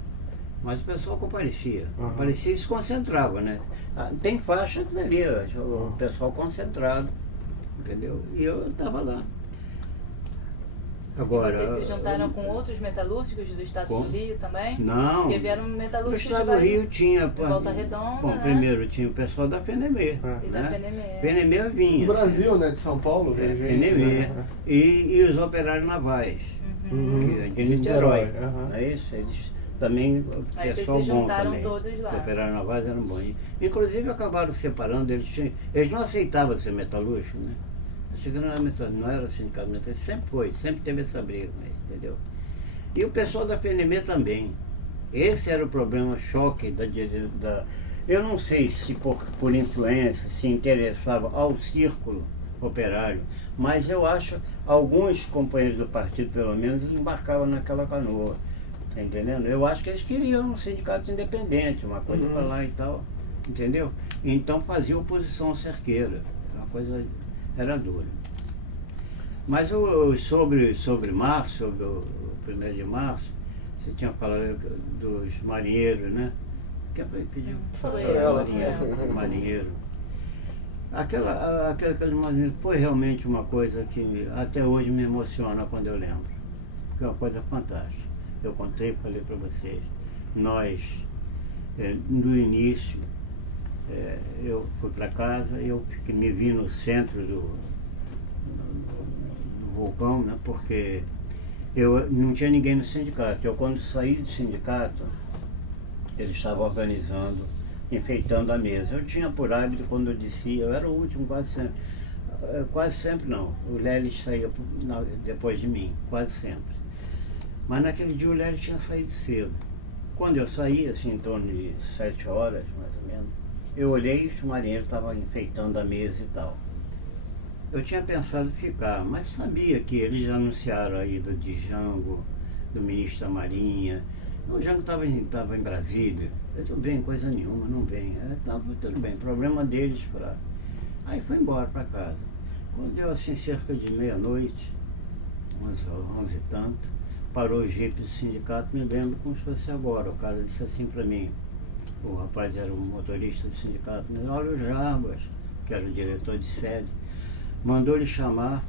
Mas o pessoal comparecia. Comparecia e se concentrava, né? Tem faixa ali, o pessoal concentrado, entendeu? E eu estava lá. Agora, Vocês se juntaram com outros metalúrgicos do estado do Rio também? Não. Porque vieram No metalúrgicos estado de do Rio tinha... Volta Redonda, Bom, né? primeiro tinha o pessoal da FNB. E da né? FNME. FNB vinha. No Brasil, né? De São Paulo, veio gente. FNB. Né? E os operários navais, que é de Niterói. Não é isso? Eles também, o Aí vocês pessoal se bom juntaram também. todos lá. Os operários navais eram bons. Inclusive acabaram separando, eles não aceitavam ser metalúrgico, né? Chegando na metalúrgica, não era sindicato metalúrgico, sempre teve essa briga, entendeu? E o pessoal da FNB também. Esse era o problema, o choque da eu não sei se por influência se interessava ao círculo operário, mas eu acho alguns companheiros do partido, pelo menos, embarcavam naquela canoa. Tá entendendo? Eu acho que eles queriam um sindicato independente, uma coisa para lá e tal, entendeu? Então fazia oposição cerqueira. Uma coisa era dura. Mas sobre março, sobre o 1º de março, você tinha falado dos marinheiros, né? Quem pediu? Foi ela. Marinheiro. Aquele marinheiro foi realmente uma coisa que até hoje me emociona quando eu lembro. Que é uma coisa fantástica. Eu contei, falei para vocês. Nós, no início, eu fui para casa, eu me vi no centro do vulcão, né? Porque eu não tinha ninguém no sindicato. Eu, quando saí do sindicato, ele estava organizando, enfeitando a mesa. Eu tinha por hábito, quando eu descia, eu era o último quase sempre não. O Lelis saía depois de mim, quase sempre. Mas naquele dia o Lelis tinha saído cedo. Quando eu saí, assim, em torno de 7 horas, mais ou menos, eu olhei e os marinheiros estavam enfeitando a mesa e tal. Eu tinha pensado em ficar, mas sabia que eles anunciaram a ida de Jango, do ministro da Marinha. O Jango estava em Brasília. Eu tudo bem, coisa nenhuma, não vem. Estava tudo bem, problema deles para. Aí foi embora para casa. Quando deu assim cerca de meia-noite, 11 e tanto, parou o jipe do sindicato, me lembro como se fosse agora. O cara disse assim para mim, o rapaz era o motorista do sindicato, me disse, olha o Jarbas, que era o diretor de sede, mandou ele chamar.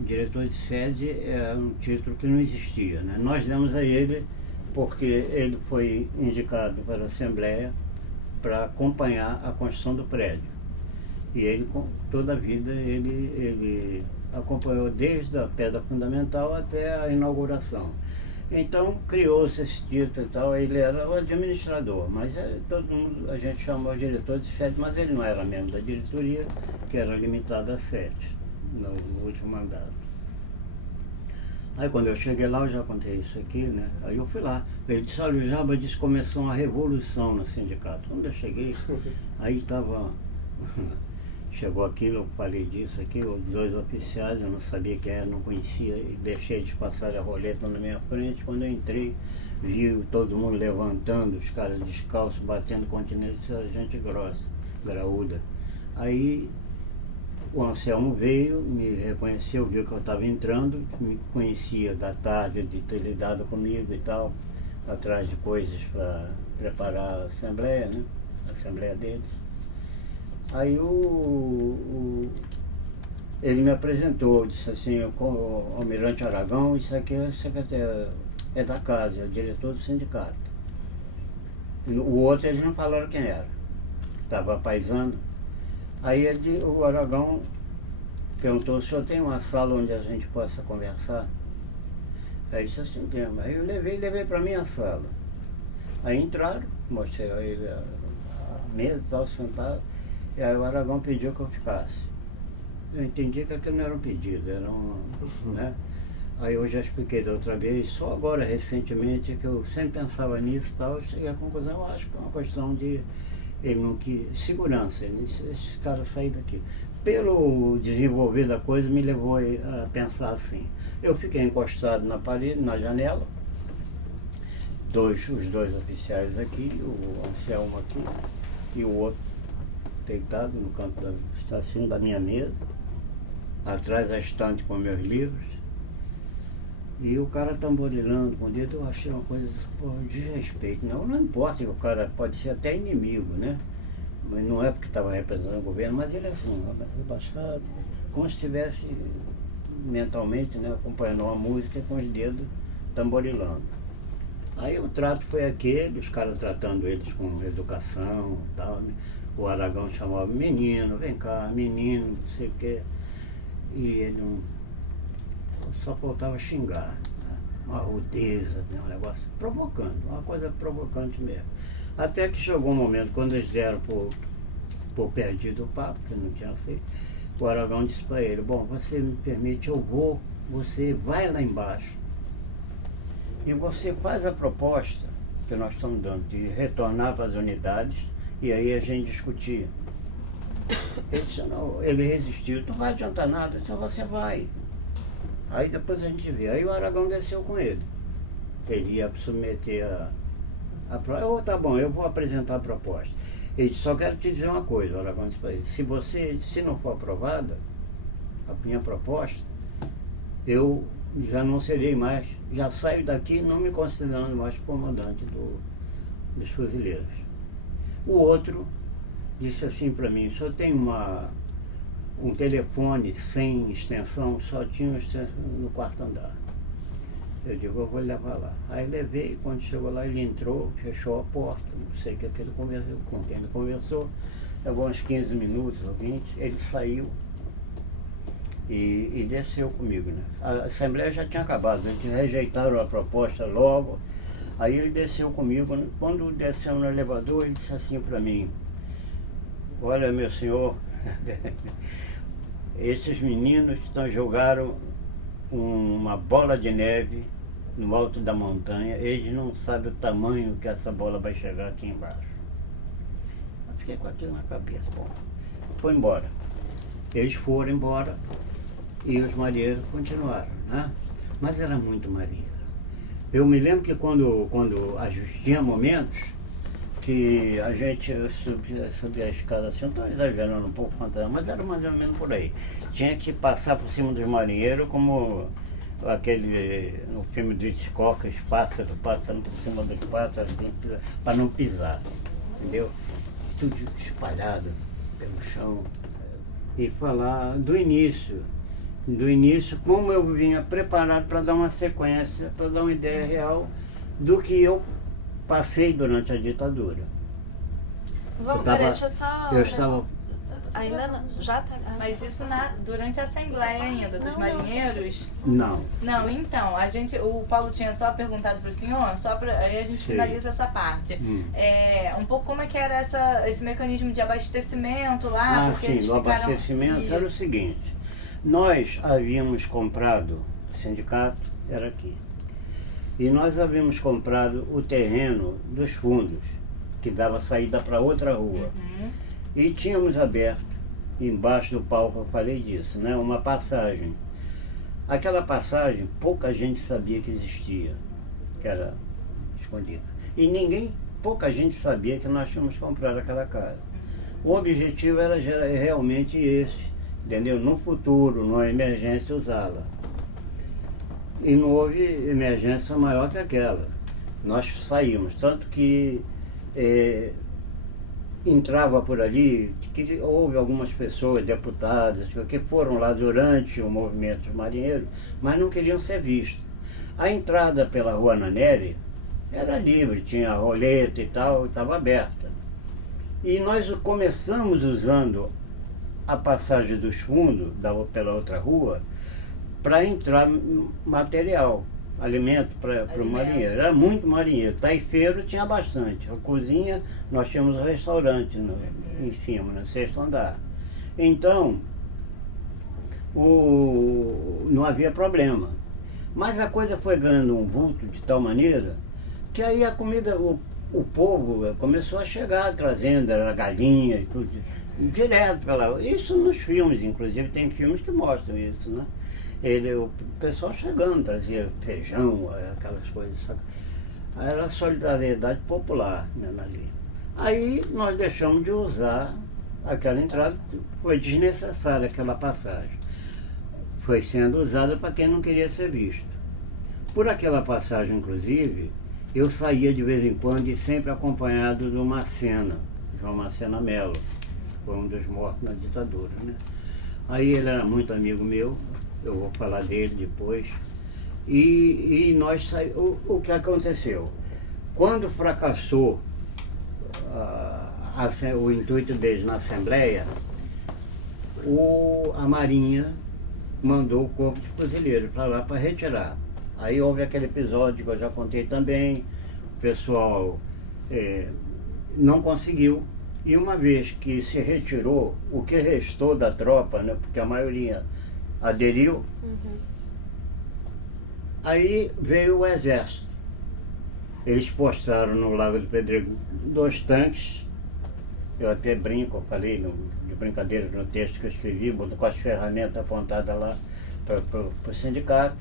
Diretor de sede é um título que não existia, né? Nós demos a ele porque ele foi indicado para a Assembleia para acompanhar a construção do prédio. E ele, toda a vida, ele acompanhou desde a pedra fundamental até a inauguração. Então, criou-se esse título e tal, ele era o administrador, mas todo mundo, a gente chamou o diretor de sede, mas ele não era membro da diretoria, que era limitada a 7, no último mandato. Aí quando eu cheguei lá, eu já contei isso aqui, né? Aí eu fui lá. Ele disse, olha, o Jarbas disse que começou uma revolução no sindicato. Quando eu cheguei, aí estava... Chegou aquilo, eu falei disso aqui, os 2 oficiais, eu não sabia quem era, não conhecia, e deixei de passar a roleta na minha frente. Quando eu entrei, vi todo mundo levantando, os caras descalços, batendo continência, gente grossa, graúda. Aí o Anselmo veio, me reconheceu, viu que eu estava entrando, me conhecia da tarde de ter lidado comigo e tal, atrás de coisas para preparar a Assembleia, né? A Assembleia deles. Aí ele me apresentou, disse assim, o Almirante Aragão, isso aqui é secretário, é da casa, é o diretor do sindicato. O outro eles não falaram quem era, estava paisando. Aí o Aragão perguntou, o senhor tem uma sala onde a gente possa conversar? Aí disse assim, tem. Aí eu levei para minha sala. Aí entraram, mostrei a ele a mesa e tal, sentado. E aí o Aragão pediu que eu ficasse. Eu entendi que aquilo não era um pedido, era né? Aí eu já expliquei da outra vez, só agora, recentemente, que eu sempre pensava nisso e tal, eu cheguei à conclusão, eu acho que é uma questão de ele não quis segurança, ele disse, esse cara sair daqui. Pelo desenvolver da coisa, me levou a pensar assim. Eu fiquei encostado na parede, na janela, os 2 oficiais aqui, o Anselmo aqui e o outro deitado no canto está acima da minha mesa, atrás a estante com meus livros, e o cara tamborilando com o dedo. Eu achei uma coisa de respeito, não importa, o cara pode ser até inimigo, né? Mas não é porque estava representando o governo, mas ele assim, rebaixado, como se estivesse mentalmente, né, acompanhando uma música com os dedos tamborilando. Aí o trato foi aquele, os caras tratando eles com educação e tal, né? O Aragão chamava menino, vem cá, menino, não sei o quê. E ele não... Só faltava xingar, né? Uma rudeza, né? Um negócio provocando, uma coisa provocante mesmo. Até que chegou um momento, quando eles deram por perdido o papo, que não tinha feito, o Aragão disse para ele, bom, você me permite, eu vou, você vai lá embaixo e você faz a proposta que nós estamos dando de retornar para as unidades e aí a gente discutir. Ele disse, não, ele resistiu, não vai adiantar nada, só você vai. Aí depois a gente vê. Aí o Aragão desceu com ele. ele ia submeter a prova. Tá bom, eu vou apresentar a proposta. Ele disse, só quero te dizer uma coisa, Aragão disse para ele, se não for aprovada a minha proposta, eu já não serei mais, já saio daqui não me considerando mais comandante dos fuzileiros. O outro disse assim para mim, só tem um telefone sem extensão, só tinha uma extensão no quarto andar. Eu digo, eu vou levar lá. Aí levei, quando chegou lá, ele entrou, fechou a porta, não sei o que ele conversou, com quem ele conversou, levou uns 15 minutos ou 20, ele saiu e desceu comigo, né? A Assembleia já tinha acabado, eles rejeitaram a proposta logo, aí ele desceu comigo, quando desceu no elevador, ele disse assim para mim, olha, meu senhor, esses meninos jogaram uma bola de neve no alto da montanha, eles não sabem o tamanho que essa bola vai chegar aqui embaixo. Eu fiquei com aquilo na cabeça. Bom, foi embora. Eles foram embora e os marinheiros continuaram, né? Mas era muito marinheiro. Eu me lembro que quando tinha momentos que a gente subia a escada assim, eu estou exagerando um pouco, mas era mais ou menos por aí. Tinha que passar por cima dos marinheiros como no filme do Hitchcock, os pássaros passando por cima dos pássaros, assim, para não pisar, entendeu? Tudo espalhado pelo chão. E falar do início, como eu vinha preparado para dar uma sequência, para dar uma ideia real do que eu passei durante a ditadura. Vamos, peraí, deixa eu só... Eu estava... Ainda não, já tá... Mas isso durante a Assembleia ainda, dos marinheiros? Não. Não, então, o Paulo tinha só perguntado para o senhor, só para aí a gente finaliza essa parte. Um pouco como é que era esse mecanismo de abastecimento lá? Sim, o abastecimento era o seguinte, nós havíamos comprado, o sindicato era aqui, e nós havíamos comprado o terreno dos fundos, que dava saída para outra rua. E tínhamos aberto, embaixo do palco, eu falei disso, né, uma passagem. Aquela passagem, pouca gente sabia que existia, que era escondida. E pouca gente sabia que nós tínhamos comprado aquela casa. O objetivo era realmente esse, entendeu? No futuro, numa emergência, usá-la. E não houve emergência maior que aquela. Nós saímos, tanto que entrava por ali, que houve algumas pessoas, deputadas, que foram lá durante o movimento dos marinheiros, mas não queriam ser vistos. A entrada pela Rua Nanelli era livre, tinha roleta e tal, estava aberta. E nós começamos usando a passagem dos fundos pela outra rua para entrar material, alimento para o marinheiro. Era muito marinheiro. Taifeiro tinha bastante. A cozinha, nós tínhamos um restaurante em cima, no 6º andar. Então, não havia problema. Mas a coisa foi ganhando um vulto de tal maneira que aí a comida, o povo começou a chegar trazendo, era galinha e tudo, direto para lá. Isso nos filmes, inclusive, tem filmes que mostram isso, né? O pessoal chegando, trazia feijão, aquelas coisas, sabe? Era solidariedade popular, né, ali. Aí nós deixamos de usar aquela entrada, foi desnecessária aquela passagem. Foi sendo usada para quem não queria ser visto. Por aquela passagem, inclusive, eu saía de vez em quando e sempre acompanhado de João Macena Mello, foi um dos mortos na ditadura, né? Aí ele era muito amigo meu, eu vou falar dele depois, e nós saímos. O que aconteceu? Quando fracassou o intuito deles na Assembleia, a Marinha mandou o corpo de fuzileiro para lá para retirar. Aí houve aquele episódio que eu já contei também, o pessoal não conseguiu, e uma vez que se retirou, o que restou da tropa, né, porque a maioria aderiu, aí veio o exército. Eles postaram no Lago do Pedreiro 2 tanques, eu até brinco, eu falei de brincadeira no texto que eu escrevi, com as ferramentas apontadas lá para o sindicato.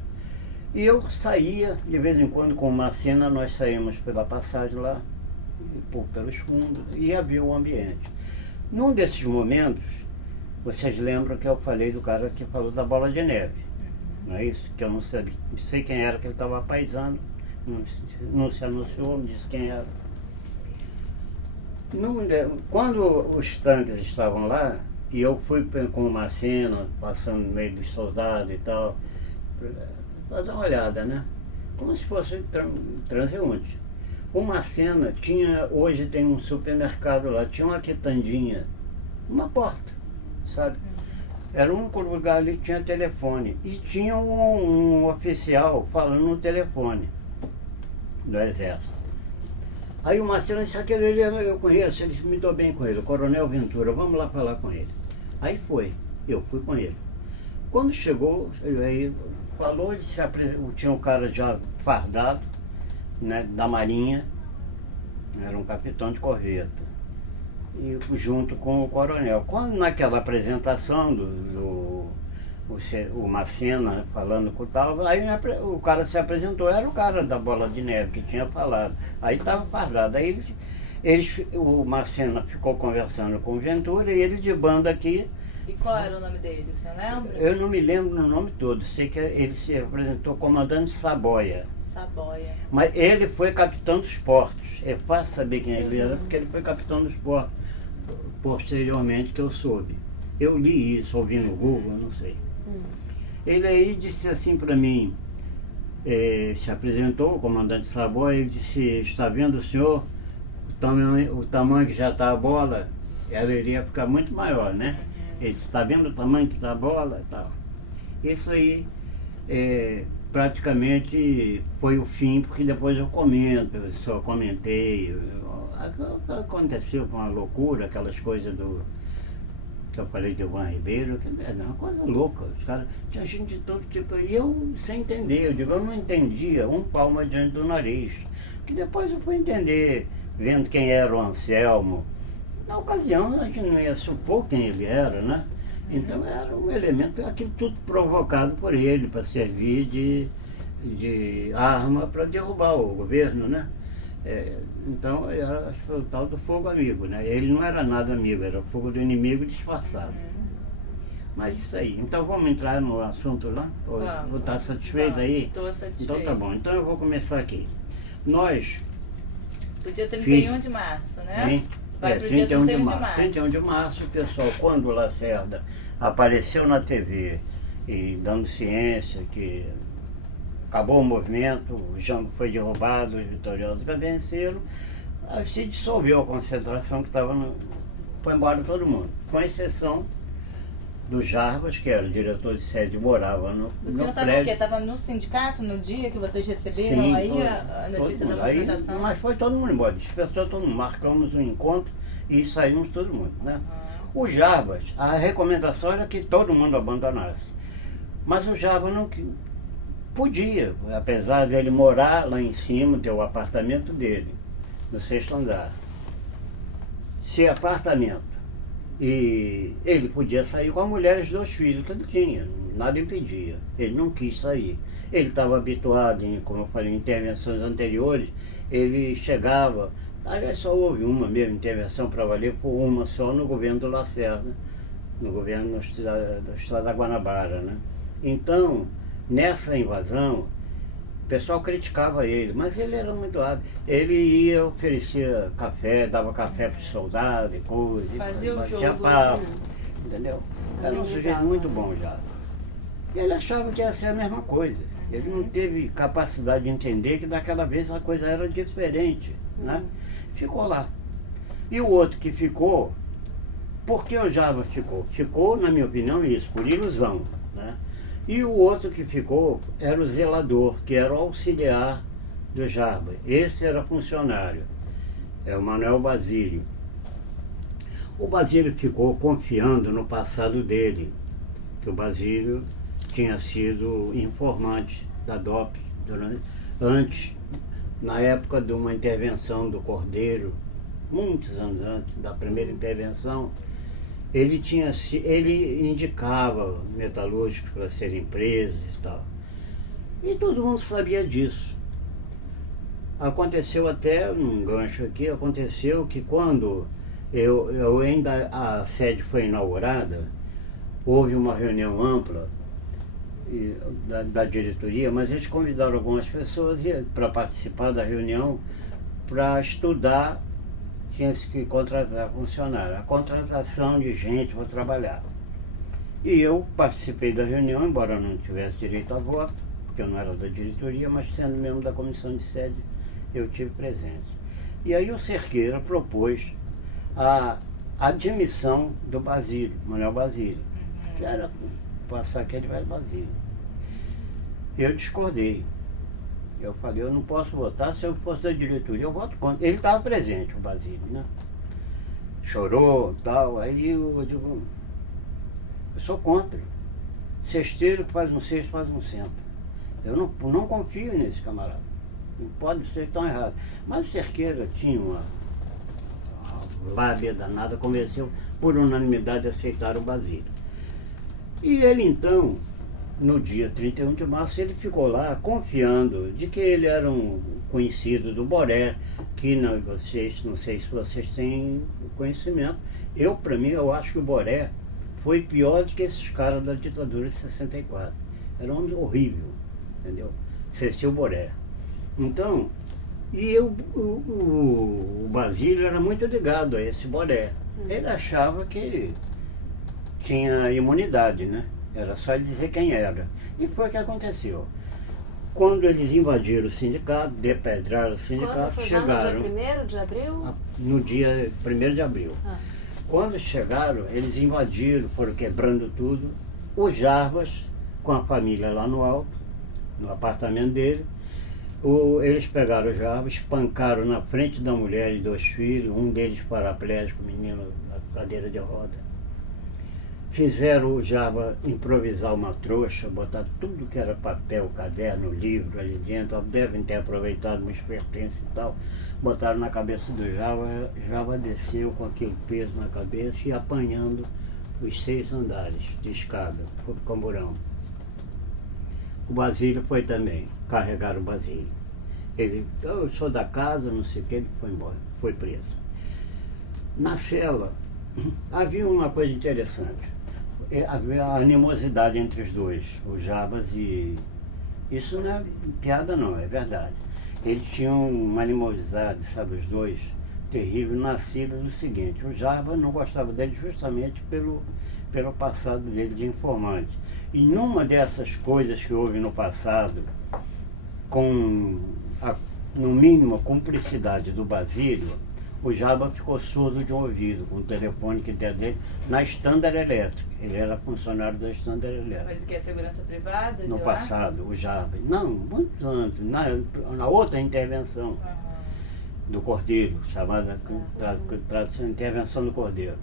E eu saía, de vez em quando, com uma cena, nós saímos pela passagem lá, pelos fundos, e havia o ambiente. Num desses momentos, vocês lembram que eu falei do cara que falou da bola de neve, não é isso? Que eu não sei quem era, que ele estava paisando, não se anunciou, não disse quem era. Quando os tanques estavam lá, e eu fui com uma cena, passando no meio dos soldados e tal, fazer uma olhada, né? Como se fosse transeunte. Uma cena hoje tem um supermercado lá, tinha uma quitandinha, uma porta, sabe? Era o único lugar ali que tinha telefone. E tinha um oficial falando no telefone do Exército. Aí o Marcelo disse, aquele ali eu conheço, ele me deu bem com ele, o Coronel Ventura, vamos lá falar com ele. Aí eu fui com ele. Quando chegou, aí falou, ele tinha um cara já fardado, né, da Marinha, era um capitão de corveta, e junto com o coronel. Quando naquela apresentação uma cena falando com o tal, aí o cara se apresentou, era o cara da bola de neve que tinha falado. Aí estava fardado. Aí o Marcena ficou conversando com o Ventura e ele de banda aqui. E qual era o nome dele, você lembra? Eu não me lembro o nome todo, sei que ele se apresentou comandante Saboia. Saboia. Mas ele foi capitão dos portos. É fácil saber quem ele era, porque ele foi capitão dos portos. Posteriormente que eu soube. Eu li isso, ouvi no Google, não sei. Ele aí disse assim para mim, se apresentou, o comandante Saboia, ele disse, está vendo o senhor, o tamanho que já está a bola, ela iria ficar muito maior, né? Ele disse, está vendo o tamanho que está a bola e tal. Isso aí praticamente foi o fim, porque depois eu comento, eu só comentei, aconteceu com a loucura, aquelas coisas que eu falei de Ivan Ribeiro, que é uma coisa louca, os caras, tinha gente de todo tipo, e eu sem entender, eu não entendia um palmo diante do nariz, que depois eu fui entender, vendo quem era o Anselmo. Na ocasião a gente não ia supor quem ele era, né? Então era um elemento, aquilo tudo provocado por ele, para servir de arma para derrubar o governo, né? Então, acho que foi o tal do fogo amigo, né? Ele não era nada amigo, era o fogo do inimigo disfarçado. Mas isso aí. Então, vamos entrar no assunto lá? Vou estar satisfeito aí? Estou satisfeito. Então, tá bom. Então, eu vou começar aqui. Nós... O dia 31 de março, né? Vai pro 31 dia de março. 31 de março, o pessoal, quando o Lacerda apareceu na TV e dando ciência que acabou o movimento, o Jango foi derrubado, os vitoriosos venceram, se dissolveu a concentração que estava foi embora todo mundo, com exceção do Jarbas, que era o diretor de sede, morava no prédio. O senhor estava o quê? Estava no sindicato no dia que vocês receberam? Sim, aí a notícia da movimentação? Mas foi todo mundo embora, dispersou todo mundo, marcamos um encontro e saímos todo mundo, né? O Jarbas, a recomendação era que todo mundo abandonasse, mas o Jarbas não podia, apesar dele morar lá em cima, ter o apartamento dele, no 6º andar, ser apartamento, e ele podia sair com a mulher e os 2 filhos que ele tinha, nada impedia, ele não quis sair. Ele estava habituado, como eu falei, em intervenções anteriores, ele chegava, aliás só houve uma mesmo intervenção para valer, foi uma só no governo do Lacerda, no governo do estado da Guanabara, né? Então, nessa invasão, o pessoal criticava ele, mas ele era muito hábil. Ele ia, oferecia café, dava café para os soldados e coisa. Fazia o tinha jogo. papo, entendeu? Era um sujeito muito bom já. E ele achava que ia ser a mesma coisa. Ele não teve capacidade de entender que daquela vez a coisa era diferente, né? Ficou lá. E o outro que ficou, por que o Java ficou? Ficou, na minha opinião, isso, por ilusão, né? E o outro que ficou era o zelador, que era o auxiliar do Jarbas. Esse era funcionário, é o Manuel Basílio. O Basílio ficou confiando no passado dele, que o Basílio tinha sido informante da DOPS antes, na época de uma intervenção do Cordeiro, muitos anos antes da primeira intervenção. Ele indicava metalúrgicos para serem presos e tal. E todo mundo sabia disso. Aconteceu até, num gancho aqui, aconteceu que quando eu ainda a sede foi inaugurada, houve uma reunião ampla da diretoria, mas eles convidaram algumas pessoas para participar da reunião para estudar, tinha-se que contratar funcionário, a contratação de gente para trabalhar. E eu participei da reunião, embora não tivesse direito a voto, porque eu não era da diretoria, mas sendo membro da comissão de sede, eu tive presente. E aí o Cerqueira propôs a admissão do Basílio, Manuel Basílio, que era passar aquele velho Basílio. Eu discordei. Eu falei, eu não posso votar, se eu fosse da diretoria, eu voto contra. Ele estava presente, o Basílio, né? Chorou, tal, aí eu digo, eu sou contra. Cesteiro que faz um cesto, faz um centro. Eu não confio nesse camarada. Não pode ser tão errado. Mas o Cerqueira tinha uma lábia danada, convenceu por unanimidade a aceitar o Basílio. E ele então, no dia 31 de março, ele ficou lá confiando de que ele era um conhecido do Boré, que não sei se vocês têm conhecimento. Para mim, eu acho que o Boré foi pior do que esses caras da ditadura de 64. Era um homem horrível, entendeu? Cecil Boré. Então, o Basílio era muito ligado a esse Boré. Ele achava que tinha imunidade, né? Era só ele dizer quem era. E foi o que aconteceu. Quando eles invadiram o sindicato, depedraram o sindicato, chegaram... No dia 1º de abril? No dia 1º de abril. Quando chegaram, eles invadiram, foram quebrando tudo. O Jarbas, com a família lá no alto, no apartamento dele, eles pegaram o Jarbas, espancaram na frente da mulher e 2 filhos, um deles paraplégico, menino na cadeira de roda. Fizeram o Jarbas improvisar uma trouxa, botar tudo que era papel, caderno, livro ali dentro, devem ter aproveitado meus pertences e tal, botaram na cabeça do Jarbas, Jarbas desceu com aquele peso na cabeça e apanhando os 6 andares de escada, foi pro camburão. O Basílio foi também, carregaram o Basílio. Ele, eu sou da casa, não sei o que, ele foi embora, foi preso. Na cela, havia uma coisa interessante. Havia animosidade entre os dois, o Jarbas e... Isso não é piada não, é verdade. Eles tinham uma animosidade, sabe, os dois, terrível, nascida do seguinte. O Jarbas não gostava dele justamente pelo passado dele de informante. E numa dessas coisas que houve no passado, com, no mínimo, a cumplicidade do Basílio, o Jarbas ficou surdo de um ouvido, com o telefone que deram dele, na Standard Electric. Ele era funcionário da Standard Electric. Mas o que é segurança privada? No passado, o Jarbas. Não, muito antes, na outra intervenção do Cordeiro, chamada tradução intervenção do Cordeiro.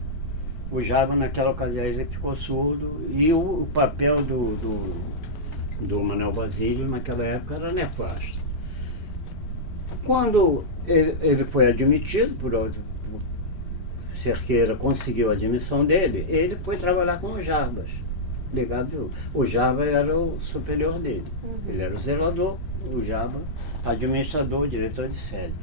O Jarbas, naquela ocasião, ele ficou surdo e o papel do Manuel Basílio, naquela época, era nefasto. Quando ele foi admitido, Cerqueira conseguiu a admissão dele, ele foi trabalhar com o Jarbas. O Jarbas era o superior dele. Ele era o zelador, o Jarbas, administrador, diretor de sede.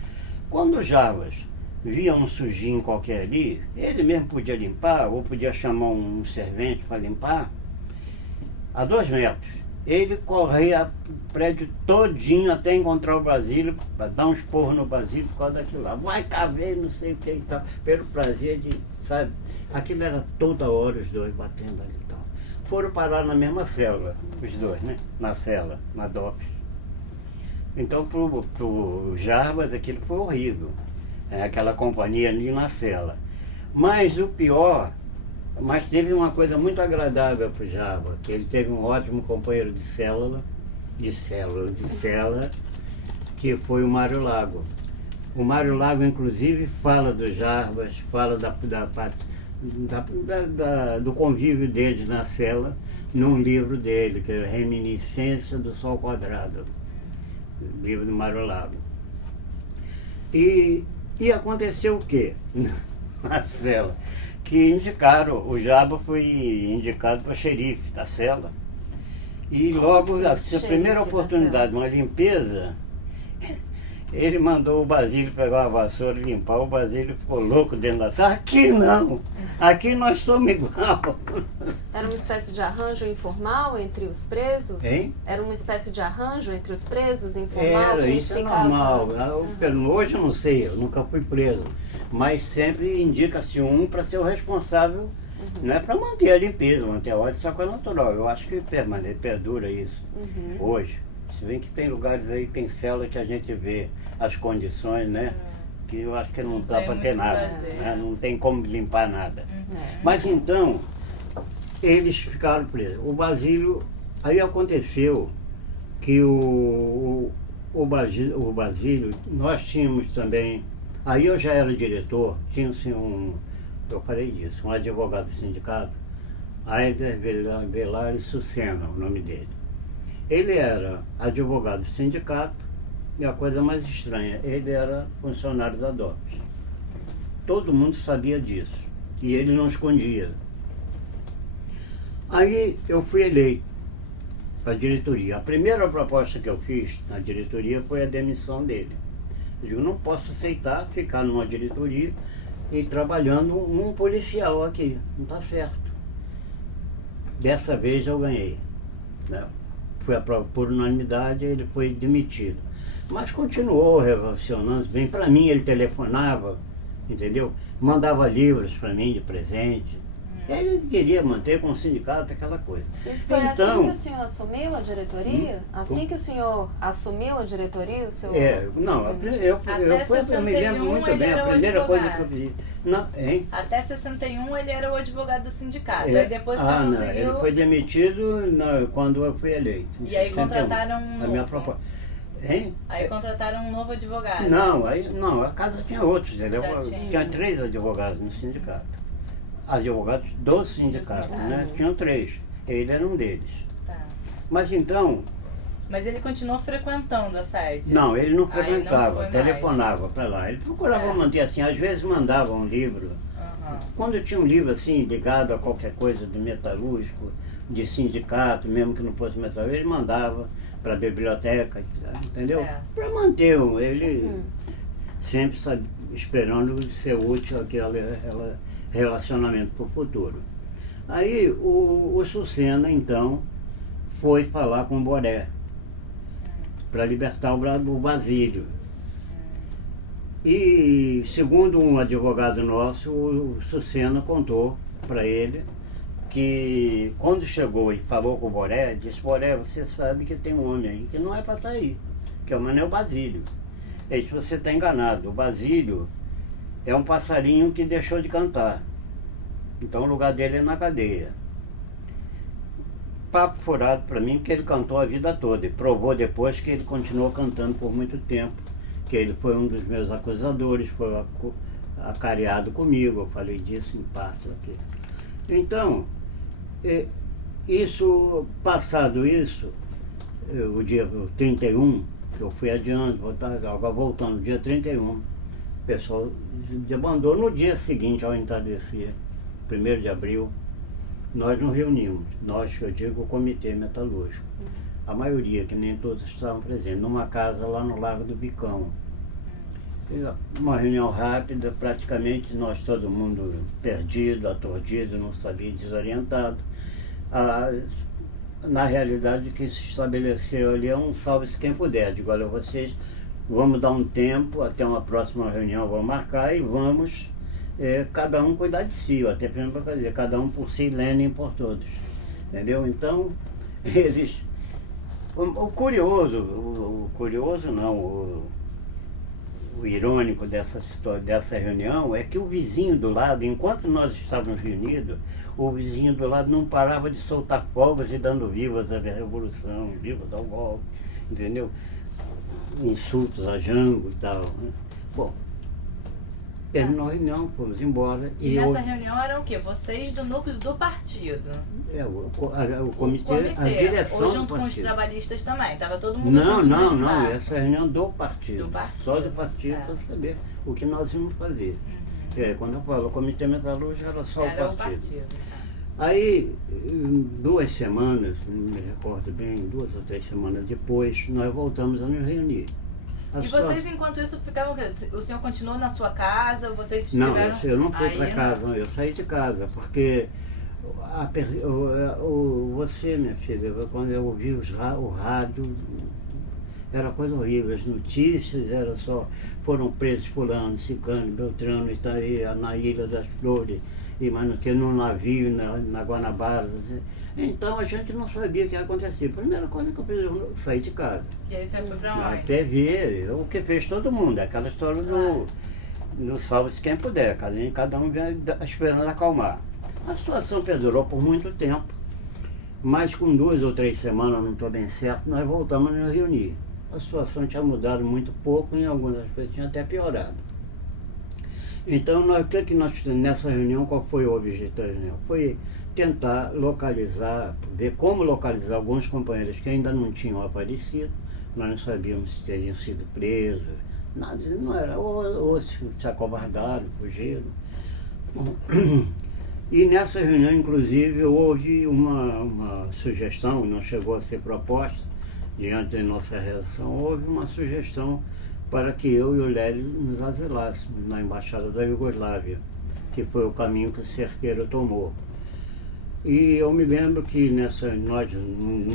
Quando o Jarbas via um sujinho qualquer ali, ele mesmo podia limpar, ou podia chamar um servente para limpar, a 2 metros. Ele corria o prédio todinho até encontrar o Basílio, para dar uns porros no Basílio por causa daquilo lá. Vai caver, não sei o que e tal, pelo prazer de, sabe? Aquilo era toda hora os dois batendo ali e tal. Foram parar na mesma cela, os dois, né? Na cela, na DOPS. Então, pro Jarbas, aquilo foi horrível. Aquela companhia ali na cela. Mas o pior... Mas teve uma coisa muito agradável para o Jarbas, que ele teve um ótimo companheiro de cela, que foi o Mário Lago. O Mário Lago, inclusive, fala do Jarbas, fala do convívio deles na cela, num livro dele, que é Reminiscência do Sol Quadrado, livro do Mário Lago. E aconteceu o quê na cela? Que indicaram, o Jarbas foi indicado para xerife da cela. E logo, assim, assim, a cheio primeira de oportunidade, uma limpeza, ele mandou o Basílio pegar uma vassoura e limpar. O Basílio ficou louco dentro da sala. Aqui não! Aqui nós somos igual. Era uma espécie de arranjo informal entre os presos? Hein? Era uma espécie de arranjo entre os presos, informal? Era, que isso é ficava- normal. Hoje eu não sei, eu nunca fui preso. Mas sempre indica-se um para ser o responsável, não é para manter a limpeza, manter a ordem, isso é coisa natural. Eu acho que perdura isso hoje. Se bem que tem lugares aí, tem cela que a gente vê as condições, né? Que eu acho que não dá tem para muito ter o que nada, fazer. né? Não tem como limpar nada. É. Mas então, eles ficaram presos. O Basílio, aí aconteceu que o Basílio, nós tínhamos também, aí eu já era diretor, tinha-se eu falei disso, um advogado do sindicato, Aider Velari Sucena, o nome dele. Ele era advogado do sindicato e a coisa mais estranha, ele era funcionário da DOPS. Todo mundo sabia disso e ele não escondia. Aí eu fui eleito para a diretoria. A primeira proposta que eu fiz na diretoria foi a demissão dele. Eu digo, não posso aceitar ficar numa diretoria e trabalhando um policial aqui. Não está certo. Dessa vez eu ganhei, né? Foi por unanimidade, ele foi demitido. Mas continuou relacionando bem. Para mim, ele telefonava, entendeu? Mandava livros para mim de presente. Ele queria manter com o sindicato aquela coisa. Isso foi Então, assim que o senhor assumiu a diretoria? Assim que o senhor assumiu a diretoria, o senhor... não, eu me lembro 61 muito ele bem, era a o primeira coisa que advogado. eu fiz. Não, hein? Até 61 ele era o advogado do sindicato. É. Aí depois o senhor Não, conseguiu. ele foi demitido quando eu fui eleito. em E aí 61, contrataram um a minha novo. proposta. Hein? Aí contrataram um novo advogado. Não, a casa tinha outros, entendeu? Já tinha. Tinha 3 advogados no sindicato. Advogados do sindicato, sindicato. né? Tinham 3. Ele era um deles. Tá. Mas então, Mas ele continuou frequentando a sede? não, ele não Aí não frequentava, foi mais. telefonava para lá. Ele procurava Certo. manter assim, às vezes mandava um livro. Aham. Quando tinha um livro assim, ligado a qualquer coisa de metalúrgico, de sindicato, mesmo que não fosse metalúrgico, ele mandava para a biblioteca, entendeu? Certo. Para manter ele sempre esperando ser útil aquele relacionamento para o futuro. Aí o Sucena, então, foi falar com o Boré para libertar o Basílio. E, segundo um advogado nosso, o Sucena contou para ele que quando chegou e falou com o Boré, disse, Boré, você sabe que tem um homem aí que não é para estar aí, que é o Manuel Basílio. Ele disse, você está enganado, o Basílio é um passarinho que deixou de cantar. Então o lugar dele é na cadeia. Papo furado para mim que ele cantou a vida toda e provou depois que ele continuou cantando por muito tempo, que ele foi um dos meus acusadores, foi acareado comigo, eu falei disso em parte aqui. Então, passado isso, o dia 31, que eu fui adiante, agora voltando, dia 31, o pessoal demandou no dia seguinte ao entardecer, 1º de abril, nós nos reunimos, eu digo o Comitê Metalúrgico, a maioria, que nem todos estavam presentes, numa casa lá no Largo do Bicão. Uma reunião rápida, praticamente nós todo mundo perdido, aturdido, não sabia, desorientado. Na realidade o que se estabeleceu ali é um salve-se quem puder. Digo, olha, vocês vamos dar um tempo, até uma próxima reunião vamos marcar e vamos cada um cuidar de si, até mesmo para fazer, cada um por si, Lenin por todos. Entendeu? Então, eles... O curioso não, o irônico dessa reunião é que o vizinho do lado, enquanto nós estávamos reunidos, o vizinho do lado não parava de soltar fogos e dando vivas à Revolução, vivas ao golpe, entendeu? Insultos a Jango e tal. Né? Bom, terminou a reunião, fomos embora. E nessa reunião eram o quê? Vocês do núcleo do partido? O comitê, a direção ou junto do com os partido. trabalhistas também? Estava todo mundo Não, junto no não, mesmo não, bar? essa reunião do partido. Do partido. Só do partido Certo. para saber o que nós íamos fazer. Quando eu falo comitê metalúrgico era só Era o partido. Aí, 2 semanas, não me recordo bem, 2 ou 3 semanas depois, nós voltamos a nos reunir. E vocês, enquanto isso, ficavam... O senhor continuou na sua casa? Vocês Não, tiveram... eu não fui para Aí, casa, não, eu saí de casa, porque você, minha filha, quando eu ouvi o rádio, era coisa horrível, as notícias era só, foram presos fulano, ciclano, beltrano, está aí na Ilha das Flores, e mais no que num navio na Guanabara. Então a gente não sabia o que ia acontecer. A primeira coisa que eu fiz, eu saí de casa. E aí você foi pra onde? Até ver o que fez todo mundo, aquela história do salve-se quem puder, cada um vem esperando acalmar. A situação perdurou por muito tempo, mas com 2 ou 3 semanas, não estou bem certo, nós voltamos a nos reunir. A situação tinha mudado muito pouco, em algumas coisas tinha até piorado. Então, nessa reunião, qual foi o objetivo da reunião? Foi tentar localizar, ver como localizar alguns companheiros que ainda não tinham aparecido. Nós não sabíamos se teriam sido presos, nada, não era, ou se acovardaram, fugiram. E nessa reunião, inclusive, houve uma sugestão, não chegou a ser proposta, diante da nossa reação, houve uma sugestão para que eu e o Lélio nos asilássemos na Embaixada da Iugoslávia, que foi o caminho que o Cerqueiro tomou. E eu me lembro que nós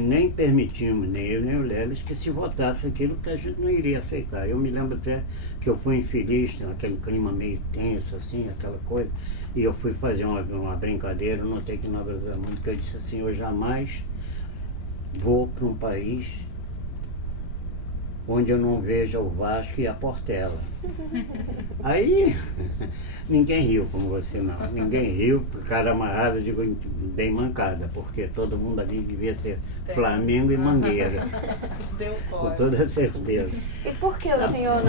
nem permitimos, nem eu nem o Lélio, que se votasse aquilo que a gente não iria aceitar. Eu me lembro até que eu fui infeliz, aquele clima meio tenso, assim, aquela coisa, e eu fui fazer uma brincadeira, eu notei que na verdade muito, que eu disse assim, eu jamais vou para um país onde eu não veja o Vasco e a Portela. Aí, ninguém riu como você não. Ninguém riu, cara amarrado, digo, bem mancada, porque todo mundo ali devia ser Flamengo e Mangueira. Deu Com fora. toda certeza. E por que o senhor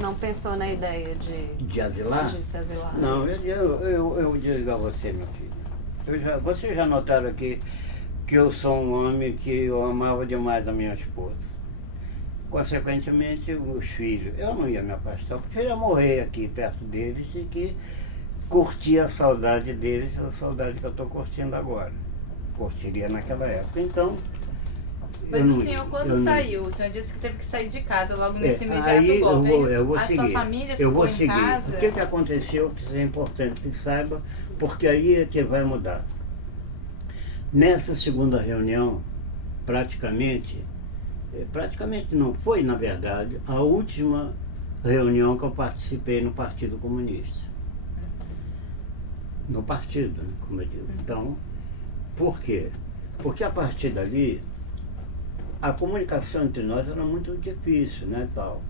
não pensou na ideia De asilar? de se asilar? Não, eu digo a você, meu filho. Vocês já notaram aqui que eu sou um homem que eu amava demais a minha esposa. Consequentemente, os filhos. Eu não ia me afastar, eu preferia morrer aqui perto deles e que curtir a saudade deles, a saudade que eu estou curtindo agora. Curtiria naquela época. Então. Mas o senhor, quando saiu, o senhor disse que teve que sair de casa logo nesse imediato aí golpe. eu vou a seguir. sua família Eu ficou vou em seguir. casa? O que aconteceu, que isso é importante que saiba, porque aí é que vai mudar. Nessa segunda reunião, praticamente não, foi na verdade a última reunião que eu participei no Partido Comunista. No partido, né, como eu digo. Então, por quê? Porque a partir dali, a comunicação entre nós era muito difícil, né, tal.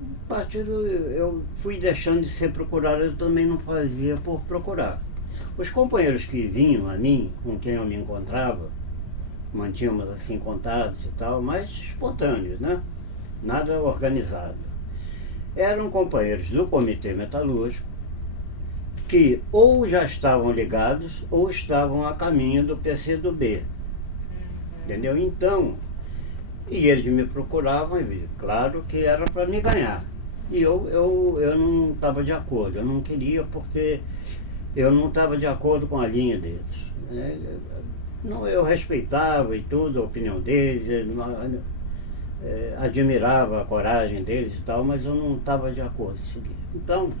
O partido, eu fui deixando de ser procurado, eu também não fazia por procurar. Os companheiros que vinham a mim, com quem eu me encontrava, mantínhamos assim contatos e tal, mas espontâneos, né? Nada organizado. Eram companheiros do Comitê Metalúrgico que ou já estavam ligados ou estavam a caminho do PCdoB. Entendeu? Então, e eles me procuravam, e claro que era para me ganhar. E eu não estava de acordo, eu não queria porque eu não estava de acordo com a linha deles. Não, eu respeitava e tudo, a opinião deles, admirava a coragem deles e tal, mas eu não estava de acordo em seguir. Então,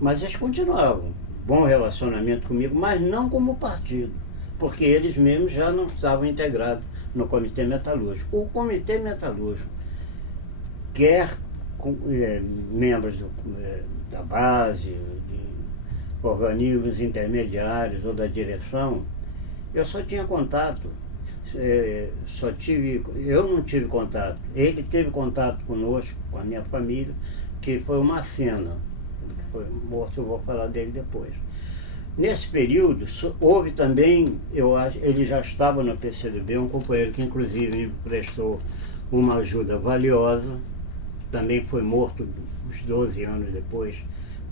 mas eles continuavam, bom relacionamento comigo, mas não como partido, porque eles mesmos já não estavam integrados no Comitê Metalúrgico. O Comitê Metalúrgico quer membros da base, de organismos intermediários ou da direção. Eu só tinha contato, eu não tive contato. Ele teve contato conosco, com a minha família, que foi uma cena, que foi morto, eu vou falar dele depois. Nesse período, houve também, eu acho, ele já estava no PCdoB, um companheiro que inclusive me prestou uma ajuda valiosa, também foi morto uns 12 anos depois,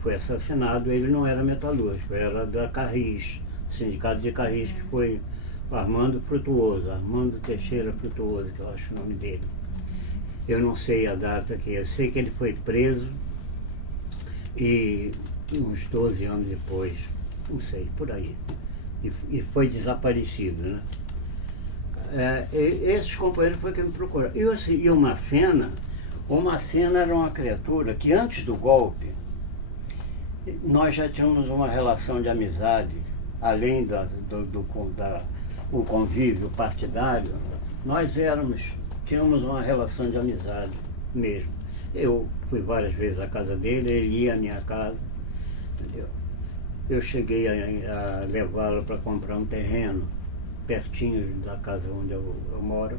foi assassinado. Ele não era metalúrgico, era da Carris, Sindicato de Carris, que foi Armando Frutuoso, Armando Teixeira Frutuoso, que eu acho o nome dele. Eu não sei a data aqui, eu sei que ele foi preso e uns 12 anos depois, não sei, por aí. e foi desaparecido, né? Esses companheiros foi que me procuraram. E o Macena era uma criatura que antes do golpe, nós já tínhamos uma relação de amizade, além o convívio partidário, tínhamos uma relação de amizade mesmo. Eu fui várias vezes à casa dele, ele ia à minha casa, entendeu? Eu cheguei a levá-lo para comprar um terreno pertinho da casa onde eu moro.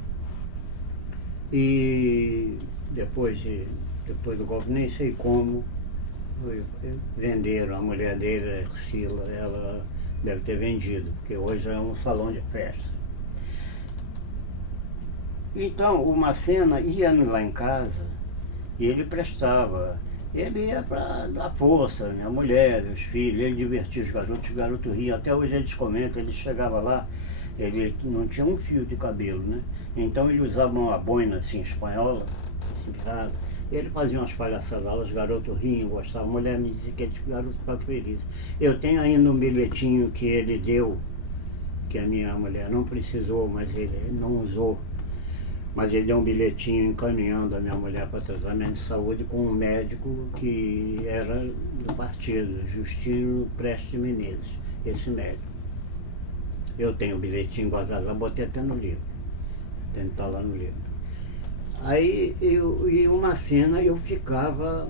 E depois do golpe, nem sei como, venderam. A mulher dele, a Cila, ela deve ter vendido, porque hoje é um salão de festa. Então, o Macena ia lá em casa e ele prestava. Ele ia para dar força, a mulher, os filhos, ele divertia os garotos riam. Até hoje eles comentam, ele chegava lá, ele não tinha um fio de cabelo, né? Então ele usava uma boina assim, espanhola, assim, virada. Ele fazia umas palhaçadas lá, os garotos riam, gostavam. A mulher me dizia que aqueles garotos ficavam felizes. Eu tenho ainda um bilhetinho que ele deu, que a minha mulher não precisou, mas ele não usou. Mas ele deu um bilhetinho encaminhando a minha mulher para tratamento de saúde com um médico que era do partido, Justino Prestes Menezes, esse médico. Eu tenho o bilhetinho guardado lá, botei até no livro, tem que estar lá no livro. Aí, e uma cena, eu ficava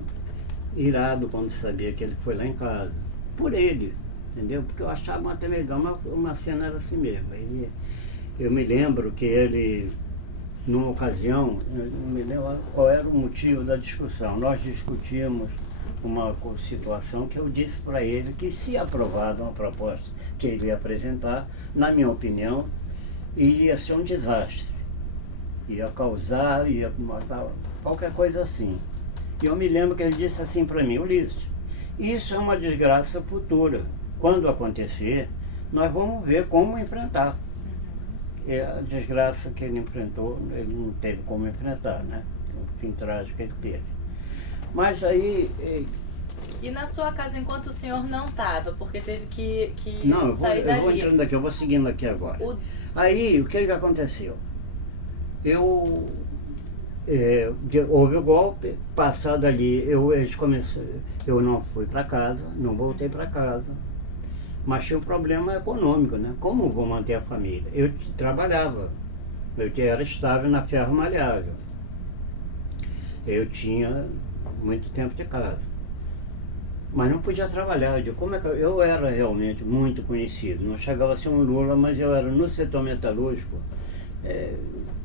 irado quando sabia que ele foi lá em casa, por ele, entendeu? Porque eu achava até legal, mas uma cena era assim mesmo. Eu me lembro que ele, numa ocasião, eu não me lembro qual era o motivo da discussão. Nós discutimos uma situação que eu disse para ele que, se aprovada uma proposta que ele ia apresentar, na minha opinião, iria ser um desastre. Ia causar, ia matar, qualquer coisa assim. E eu me lembro que ele disse assim para mim: Ulisses, isso é uma desgraça futura. Quando acontecer, nós vamos ver como enfrentar. A desgraça que ele enfrentou, ele não teve como enfrentar, né? O fim trágico que ele teve. Mas aí... E na sua casa, enquanto o senhor não estava, porque teve que não, sair daí? Eu vou entrando aqui, eu vou seguindo aqui agora. Aí, o que aconteceu? Houve o golpe, passado ali, eu não fui para casa, não voltei para casa. Mas tinha um problema econômico, né? Como vou manter a família? Eu trabalhava, eu era estável na ferro malhável. Eu tinha muito tempo de casa. Mas não podia trabalhar. Eu digo, como é que eu era realmente muito conhecido? Não chegava a ser um Lula, mas eu era no setor metalúrgico.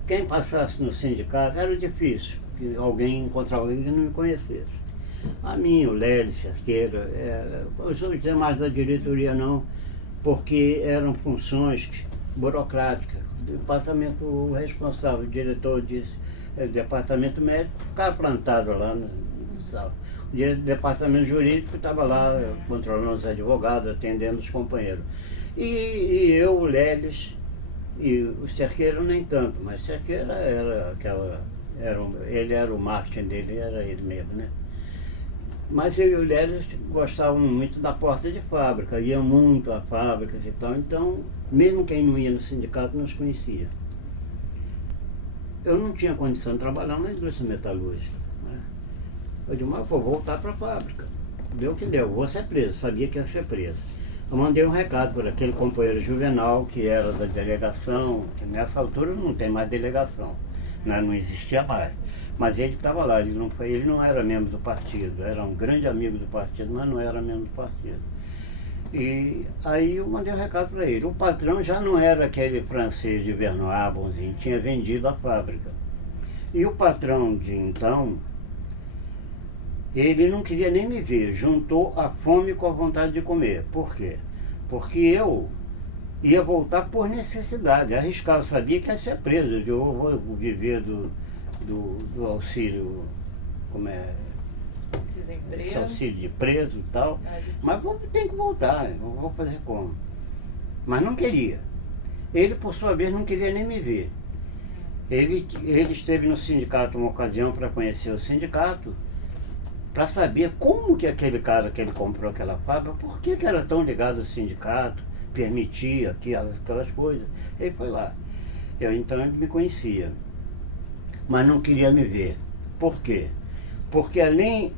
Quem passasse no sindicato era difícil, alguém encontrar alguém que não me conhecesse. A mim, o Lélio Cerqueira, os demais da diretoria não, porque eram funções burocráticas. O departamento responsável, o diretor disse, o departamento médico ficava plantado lá no o departamento jurídico estava lá controlando os advogados, atendendo os companheiros. E eu, o Lélio, e o Cerqueira nem tanto, mas Cerqueira ele era o marketing dele, era ele mesmo, né? Mas eu e o Lélio gostavam muito da porta de fábrica, ia muito a fábricas e tal, então, mesmo quem não ia no sindicato nos conhecia. Eu não tinha condição de trabalhar na indústria metalúrgica, né? Eu disse, mas vou voltar para a fábrica. Deu o que deu, vou ser preso, sabia que ia ser preso. Eu mandei um recado para aquele companheiro Juvenal, que era da delegação, que nessa altura não tem mais delegação, né? Não existia mais. Mas ele estava lá, ele não era membro do partido, era um grande amigo do partido, mas não era membro do partido. E aí eu mandei um recado para ele. O patrão já não era aquele francês de Vernois, bonzinho, tinha vendido a fábrica. E o patrão de então, ele não queria nem me ver, juntou a fome com a vontade de comer. Por quê? Porque eu ia voltar por necessidade, arriscar, eu sabia que ia ser preso, eu vou viver do auxílio, como é? Desemprego. Esse auxílio de preso e tal. Mas tem que voltar, eu vou fazer como? Mas não queria. Ele, por sua vez, não queria nem me ver. Ele esteve no sindicato uma ocasião para conhecer o sindicato, para saber como que aquele cara que ele comprou aquela fábrica, por que era tão ligado ao sindicato, permitia aquelas coisas. Ele foi lá. Então ele me conhecia, mas não queria me ver. Por quê? Porque além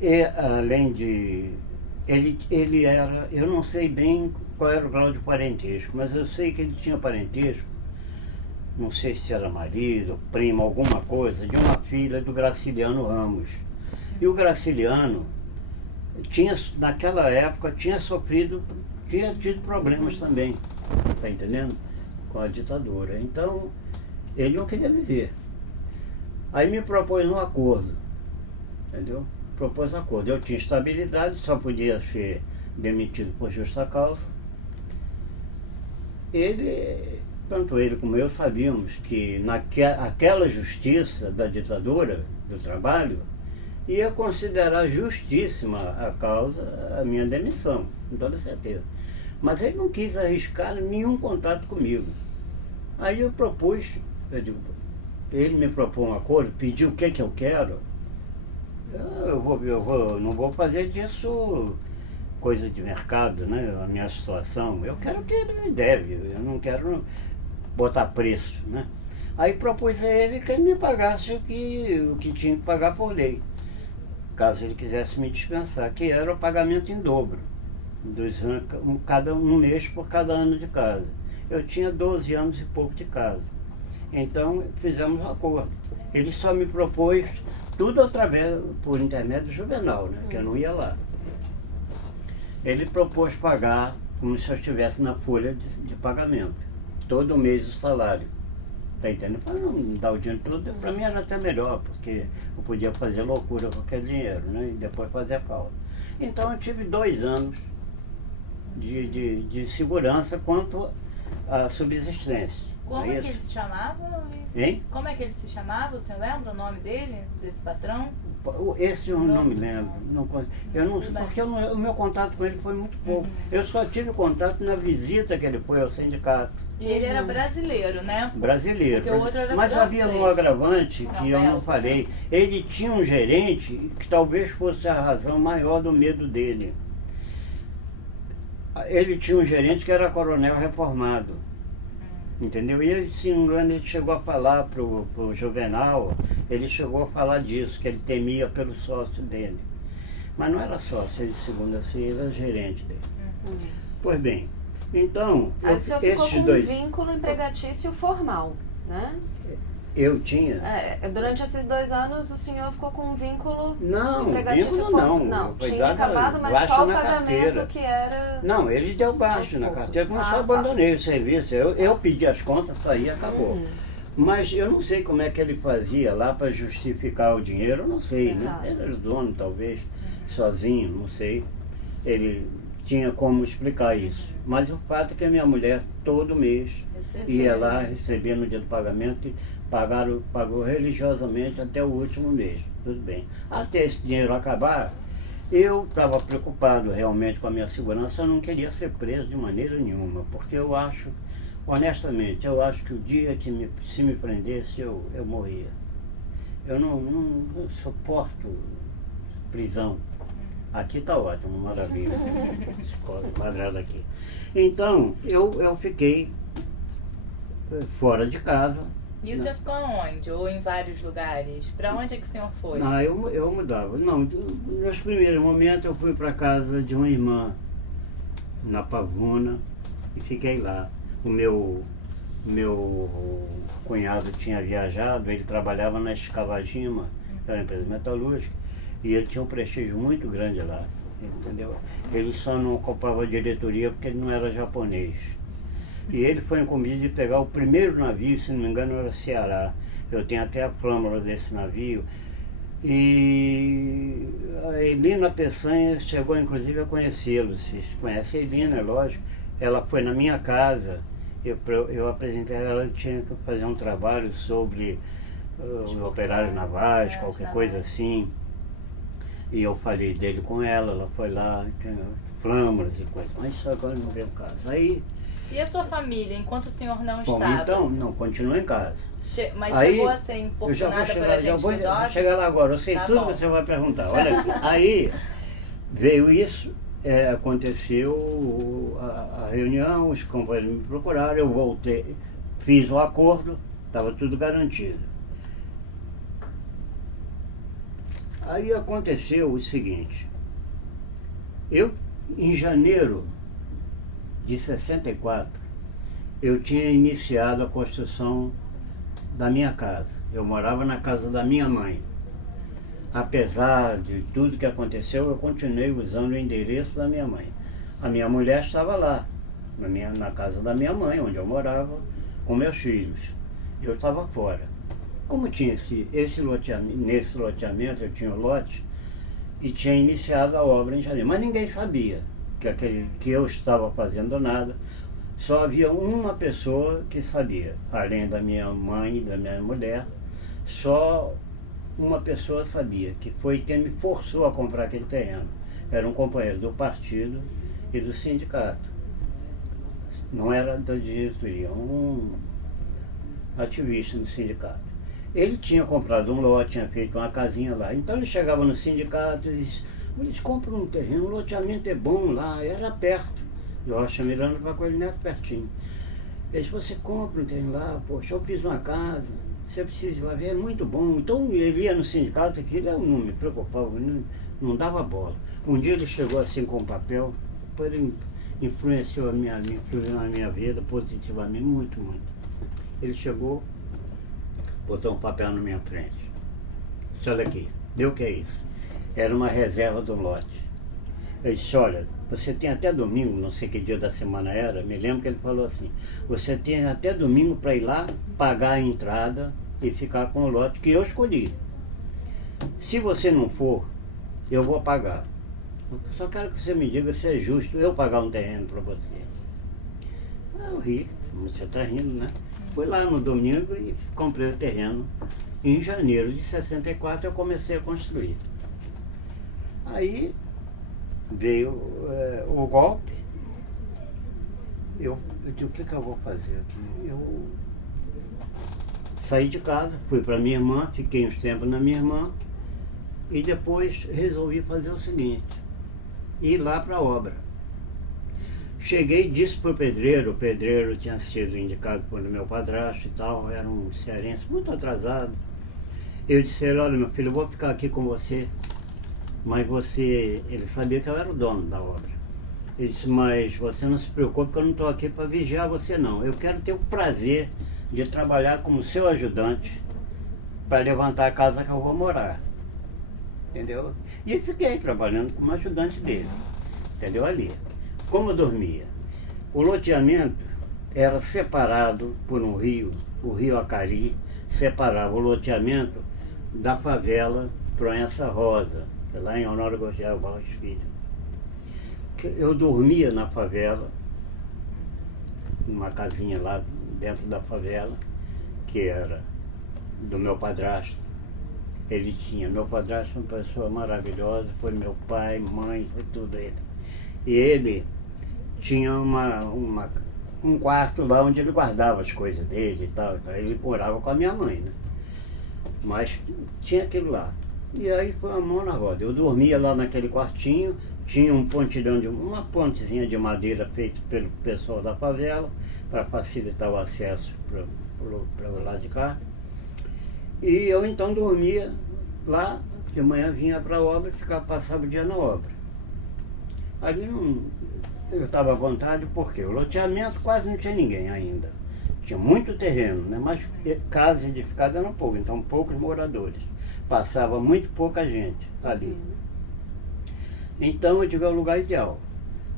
de... Ele era... Eu não sei bem qual era o grau de parentesco, mas eu sei que ele tinha parentesco, não sei se era marido, primo, alguma coisa, de uma filha do Graciliano Ramos. E o Graciliano naquela época, tinha tido problemas também, tá entendendo? Com a ditadura. Então, ele não queria me ver. Aí me propôs um acordo, entendeu? Propôs um acordo. Eu tinha estabilidade, só podia ser demitido por justa causa. Tanto ele como eu sabíamos que aquela justiça da ditadura do trabalho ia considerar justíssima a causa, a minha demissão, com toda certeza. Mas ele não quis arriscar nenhum contato comigo. Aí eu propus, ele me propôs um acordo, pediu o que eu quero. Não vou fazer disso coisa de mercado, né? A minha situação. Eu quero o que ele me deve, eu não quero botar preço, né? Aí propus a ele que ele me pagasse o que tinha que pagar por lei, caso ele quisesse me dispensar, que era o pagamento em dobro, um mês por cada ano de casa. Eu tinha 12 anos e pouco de casa. Então fizemos um acordo. Ele só me propôs tudo por intermédio do Juvenal, né? Que eu não ia lá. Ele propôs pagar como se eu estivesse na folha de pagamento, todo mês o salário. Tá entendendo? Para não dar o dinheiro todo, para mim era até melhor, porque eu podia fazer loucura com aquele dinheiro, né? E depois fazer falta. Então eu tive 2 anos de segurança quanto à subsistência. Como é que ele se chamava? Hein? Como é que ele se chamava? O senhor lembra o nome dele, desse patrão? Esse eu não me lembro. Porque o meu contato com ele foi muito pouco. Eu só tive contato na visita que ele foi ao sindicato. E ele era brasileiro, né? Brasileiro. Porque o outro era Mas francês. havia um agravante que eu não belga. falei. Ele tinha um gerente que talvez fosse a razão maior do medo dele. Ele tinha um gerente que era coronel reformado. Entendeu? E ele, se não me engano, ele chegou a falar pro Juvenal, ele chegou a falar disso, que ele temia pelo sócio dele. Mas não era sócio, ele, segundo assim, ele era gerente dele. Pois bem, então, Aí o senhor ficou com dois... um vínculo empregatício formal, né? Eu tinha? Durante esses 2 anos o senhor ficou com um vínculo Não, empregatício vínculo formal? não. Foi Tinha acabado, mas baixa só o na pagamento carteira. que era... Não, ele deu baixo na carteira, mas só abandonei o serviço. Eu pedi as contas, saí e acabou. Mas eu não sei como é que ele fazia lá para justificar o dinheiro, eu não sei, né? Ele era o dono, talvez, sozinho, não sei. Ele tinha como explicar isso. Mas o fato é que a minha mulher, todo mês, ia lá, recebia no dia do pagamento e pagou religiosamente até o último mês. Tudo bem. Até esse dinheiro acabar, eu estava preocupado realmente com a minha segurança, eu não queria ser preso de maneira nenhuma, porque eu acho, honestamente, eu acho que o dia que se me prendesse, eu morria. Eu não suporto prisão. Aqui está ótimo, maravilha, esse quadrado aqui. Então, eu fiquei fora de casa. E o senhor ficou aonde? Ou em vários lugares? Para onde é que o senhor foi? Eu mudava. Não, nos primeiros momentos eu fui para casa de uma irmã, na Pavuna, e fiquei lá. O meu cunhado tinha viajado, ele trabalhava na Escavagima, que era uma empresa metalúrgica, e ele tinha um prestígio muito grande lá, entendeu? Ele só não ocupava a diretoria porque ele não era japonês. E ele foi incumbido de pegar o primeiro navio, se não me engano era Ceará. Eu tenho até a flâmula desse navio. E a Elina Peçanha chegou inclusive a conhecê-lo. Vocês conhecem a Elina, é lógico. Ela foi na minha casa, eu apresentei ela, ela tinha que fazer um trabalho sobre os operários navais, qualquer coisa assim. E eu falei dele com ela, ela foi lá, flâmulas e coisas. Mas isso agora não veio o caso. Aí... E a sua família, enquanto o senhor não Bom, estava? então, não, continua em casa. Mas aí, chegou a ser importunada por agentes vou do DOPS? chegar lá agora, eu sei tudo que você vai perguntar. Olha aqui, aí veio isso, aconteceu a reunião, os companheiros me procuraram, eu voltei, fiz o acordo, estava tudo garantido. Aí aconteceu o seguinte, em janeiro de 64, eu tinha iniciado a construção da minha casa. Eu morava na casa da minha mãe. Apesar de tudo que aconteceu, eu continuei usando o endereço da minha mãe. A minha mulher estava lá, na casa da minha mãe, onde eu morava, com meus filhos. Eu estava fora. Como tinha nesse loteamento, eu tinha o lote, e tinha iniciado a obra em janeiro. Mas ninguém sabia que eu estava fazendo nada. Só havia uma pessoa que sabia, além da minha mãe e da minha mulher, só uma pessoa sabia, que foi quem me forçou a comprar aquele terreno. Era um companheiro do partido e do sindicato. Não era da diretoria, um ativista do sindicato. Ele tinha comprado um lote, tinha feito uma casinha lá. Então ele chegava no sindicato e disse, eles compram um terreno, o loteamento é bom lá, era perto. E Rocha Miranda para Coelho Neto pertinho. Ele disse, você compra um terreno lá, poxa, eu fiz uma casa, você precisa ir lá ver, é muito bom. Então ele ia no sindicato, aquilo eu não me preocupava, não dava bola. Um dia ele chegou assim com um papel, depois ele influenciou na minha vida positivamente, muito, muito. Ele chegou, botou um papel na minha frente. Disse, olha aqui, deu o que é isso? Era uma reserva do lote. Eu disse, olha, você tem até domingo, não sei que dia da semana era, me lembro que ele falou assim, você tem até domingo para ir lá, pagar a entrada e ficar com o lote que eu escolhi. Se você não for, eu vou pagar. Eu só quero que você me diga se é justo eu pagar um terreno para você. Eu ri, você está rindo, né? Fui lá no domingo e comprei o terreno. Em janeiro de 64 eu comecei a construir. Aí veio o golpe. Eu disse, o que eu vou fazer aqui? Eu saí de casa, fui para minha irmã, fiquei uns tempos na minha irmã e depois resolvi fazer o seguinte, ir lá para a obra. Cheguei, disse para o pedreiro tinha sido indicado por meu padrasto e tal, era um cearense muito atrasado. Eu disse, olha meu filho, eu vou ficar aqui com você, mas ele sabia que eu era o dono da obra. Ele disse, mas você não se preocupe que eu não estou aqui para vigiar você não, eu quero ter o prazer de trabalhar como seu ajudante para levantar a casa que eu vou morar. Entendeu? E fiquei trabalhando como ajudante dele, entendeu? Ali. Como eu dormia? O loteamento era separado por um rio, o rio Acari, separava o loteamento da favela Proença Rosa, que é lá em Honório Gurgel Barros Filho. Eu dormia na favela, numa casinha lá dentro da favela, que era do meu padrasto. Meu padrasto, uma pessoa maravilhosa, foi meu pai, mãe, foi tudo ele. E ele tinha um quarto lá onde ele guardava as coisas dele e tal. Ele morava com a minha mãe, né? Mas tinha aquilo lá. E aí foi a mão na roda. Eu dormia lá naquele quartinho, tinha um pontilhão uma pontezinha de madeira feita pelo pessoal da favela, para facilitar o acesso para o lado de cá. E eu então dormia lá, de manhã vinha para a obra e passava o dia na obra. Ali eu estava à vontade porque o loteamento quase não tinha ninguém ainda. Tinha muito terreno, né? Mas casas edificadas eram poucas, então poucos moradores. Passava muito pouca gente ali. Então eu digo, é o lugar ideal.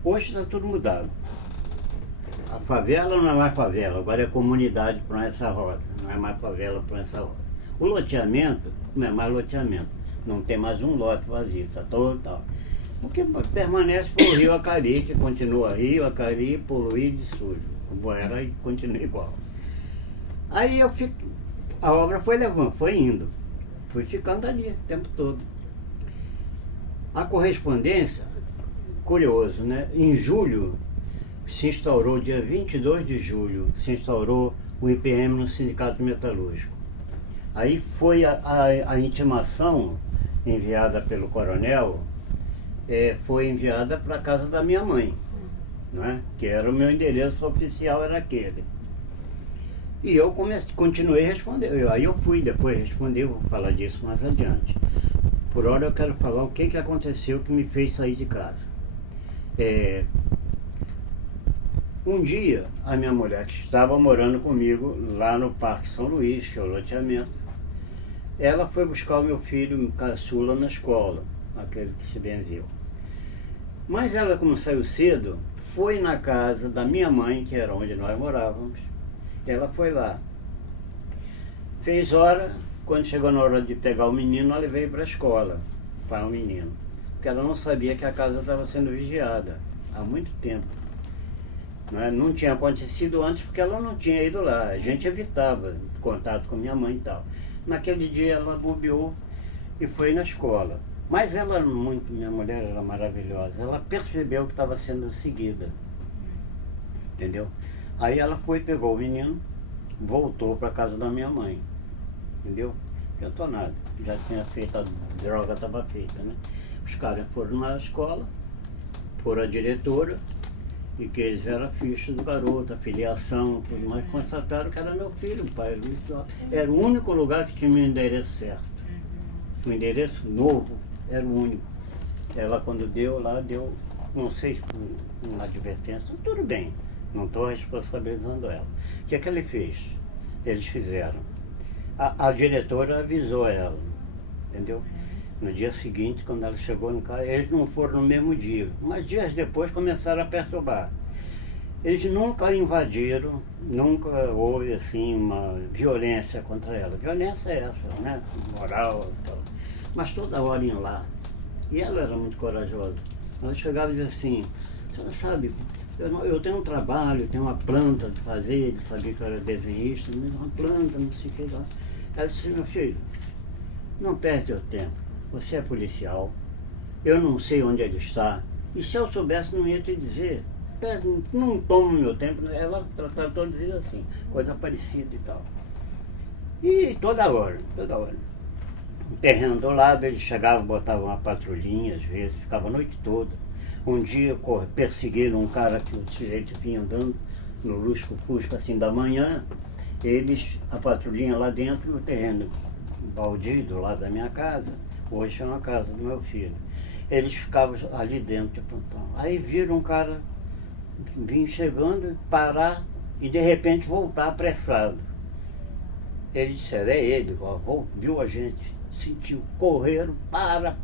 Hoje está tudo mudado. A favela não é mais favela, agora é comunidade Proença Rosa, não é mais favela Proença Rosa. O loteamento não é mais loteamento, não tem mais um lote vazio, está todo tal. O que permanece foi o rio Acari, que continua rio Acari, poluído e sujo. Como era e continua igual. Aí a obra foi levando, foi indo, fui ficando ali o tempo todo. A correspondência, curioso, né? Em julho, se instaurou, dia 22 de julho, se instaurou o IPM no Sindicato Metalúrgico. Aí foi a intimação enviada pelo coronel foi enviada para a casa da minha mãe, não é? Que era o meu endereço oficial, era aquele. E eu continuei respondendo. Aí eu fui depois responder, vou falar disso mais adiante. Por hora eu quero falar o que aconteceu que me fez sair de casa. Um dia, a minha mulher, que estava morando comigo lá no Parque São Luís, que é o loteamento, ela foi buscar o meu filho caçula na escola, aquele que se benziu. Mas ela, como saiu cedo, foi na casa da minha mãe, que era onde nós morávamos. Ela foi lá. Fez hora, quando chegou na hora de pegar o menino, ela veio para a escola, para o menino. Porque ela não sabia que a casa estava sendo vigiada há muito tempo. Não tinha acontecido antes porque ela não tinha ido lá. A gente evitava contato com minha mãe e tal. Naquele dia ela bobeou e foi na escola. Mas ela, minha mulher era maravilhosa, ela percebeu que estava sendo seguida. Entendeu? Aí ela foi, pegou o menino, voltou para casa da minha mãe. Entendeu? Não adiantou nada. Já tinha feito, a droga estava feita, né? Os caras foram na escola, foram à diretora, e que eles eram fichas do garoto, a filiação, tudo mais, constataram que era meu filho, o pai Luiz. Era o único lugar que tinha o meu endereço certo. O endereço novo era o único. Ela, quando deu lá, deu, não sei se uma advertência, tudo bem, não estou responsabilizando ela. O que é que ele fez? Eles fizeram. A diretora avisou ela, entendeu? No dia seguinte, quando ela chegou em casa, eles não foram no mesmo dia, mas dias depois começaram a perturbar. Eles nunca invadiram, nunca houve assim uma violência contra ela. Violência é essa, né? Moral, tal. Mas toda hora iam lá. E ela era muito corajosa. Ela chegava e dizia assim, você sabe, eu tenho um trabalho, eu tenho uma planta de fazer, ele sabia que eu era desenhista, uma planta, não sei o que lá. Ela disse, meu filho, não perde teu tempo. Você é policial, eu não sei onde ele está, e se eu soubesse não ia te dizer, não toma meu tempo. Ela tratou de dizer assim, coisa parecida e tal. E toda hora. O terreno do lado, eles chegavam, botavam uma patrulhinha, às vezes, ficava a noite toda. Um dia perseguiram um cara que o sujeito vinha andando no lusco-fusco assim da manhã, a patrulhinha lá dentro no terreno baldio, do lado da minha casa. Hoje é uma casa do meu filho. Eles ficavam ali dentro de plantão. Aí viram um cara vir chegando, parar e de repente voltar apressado. Eles disseram, é ele, ó, viu a gente, sentiu, correram, para,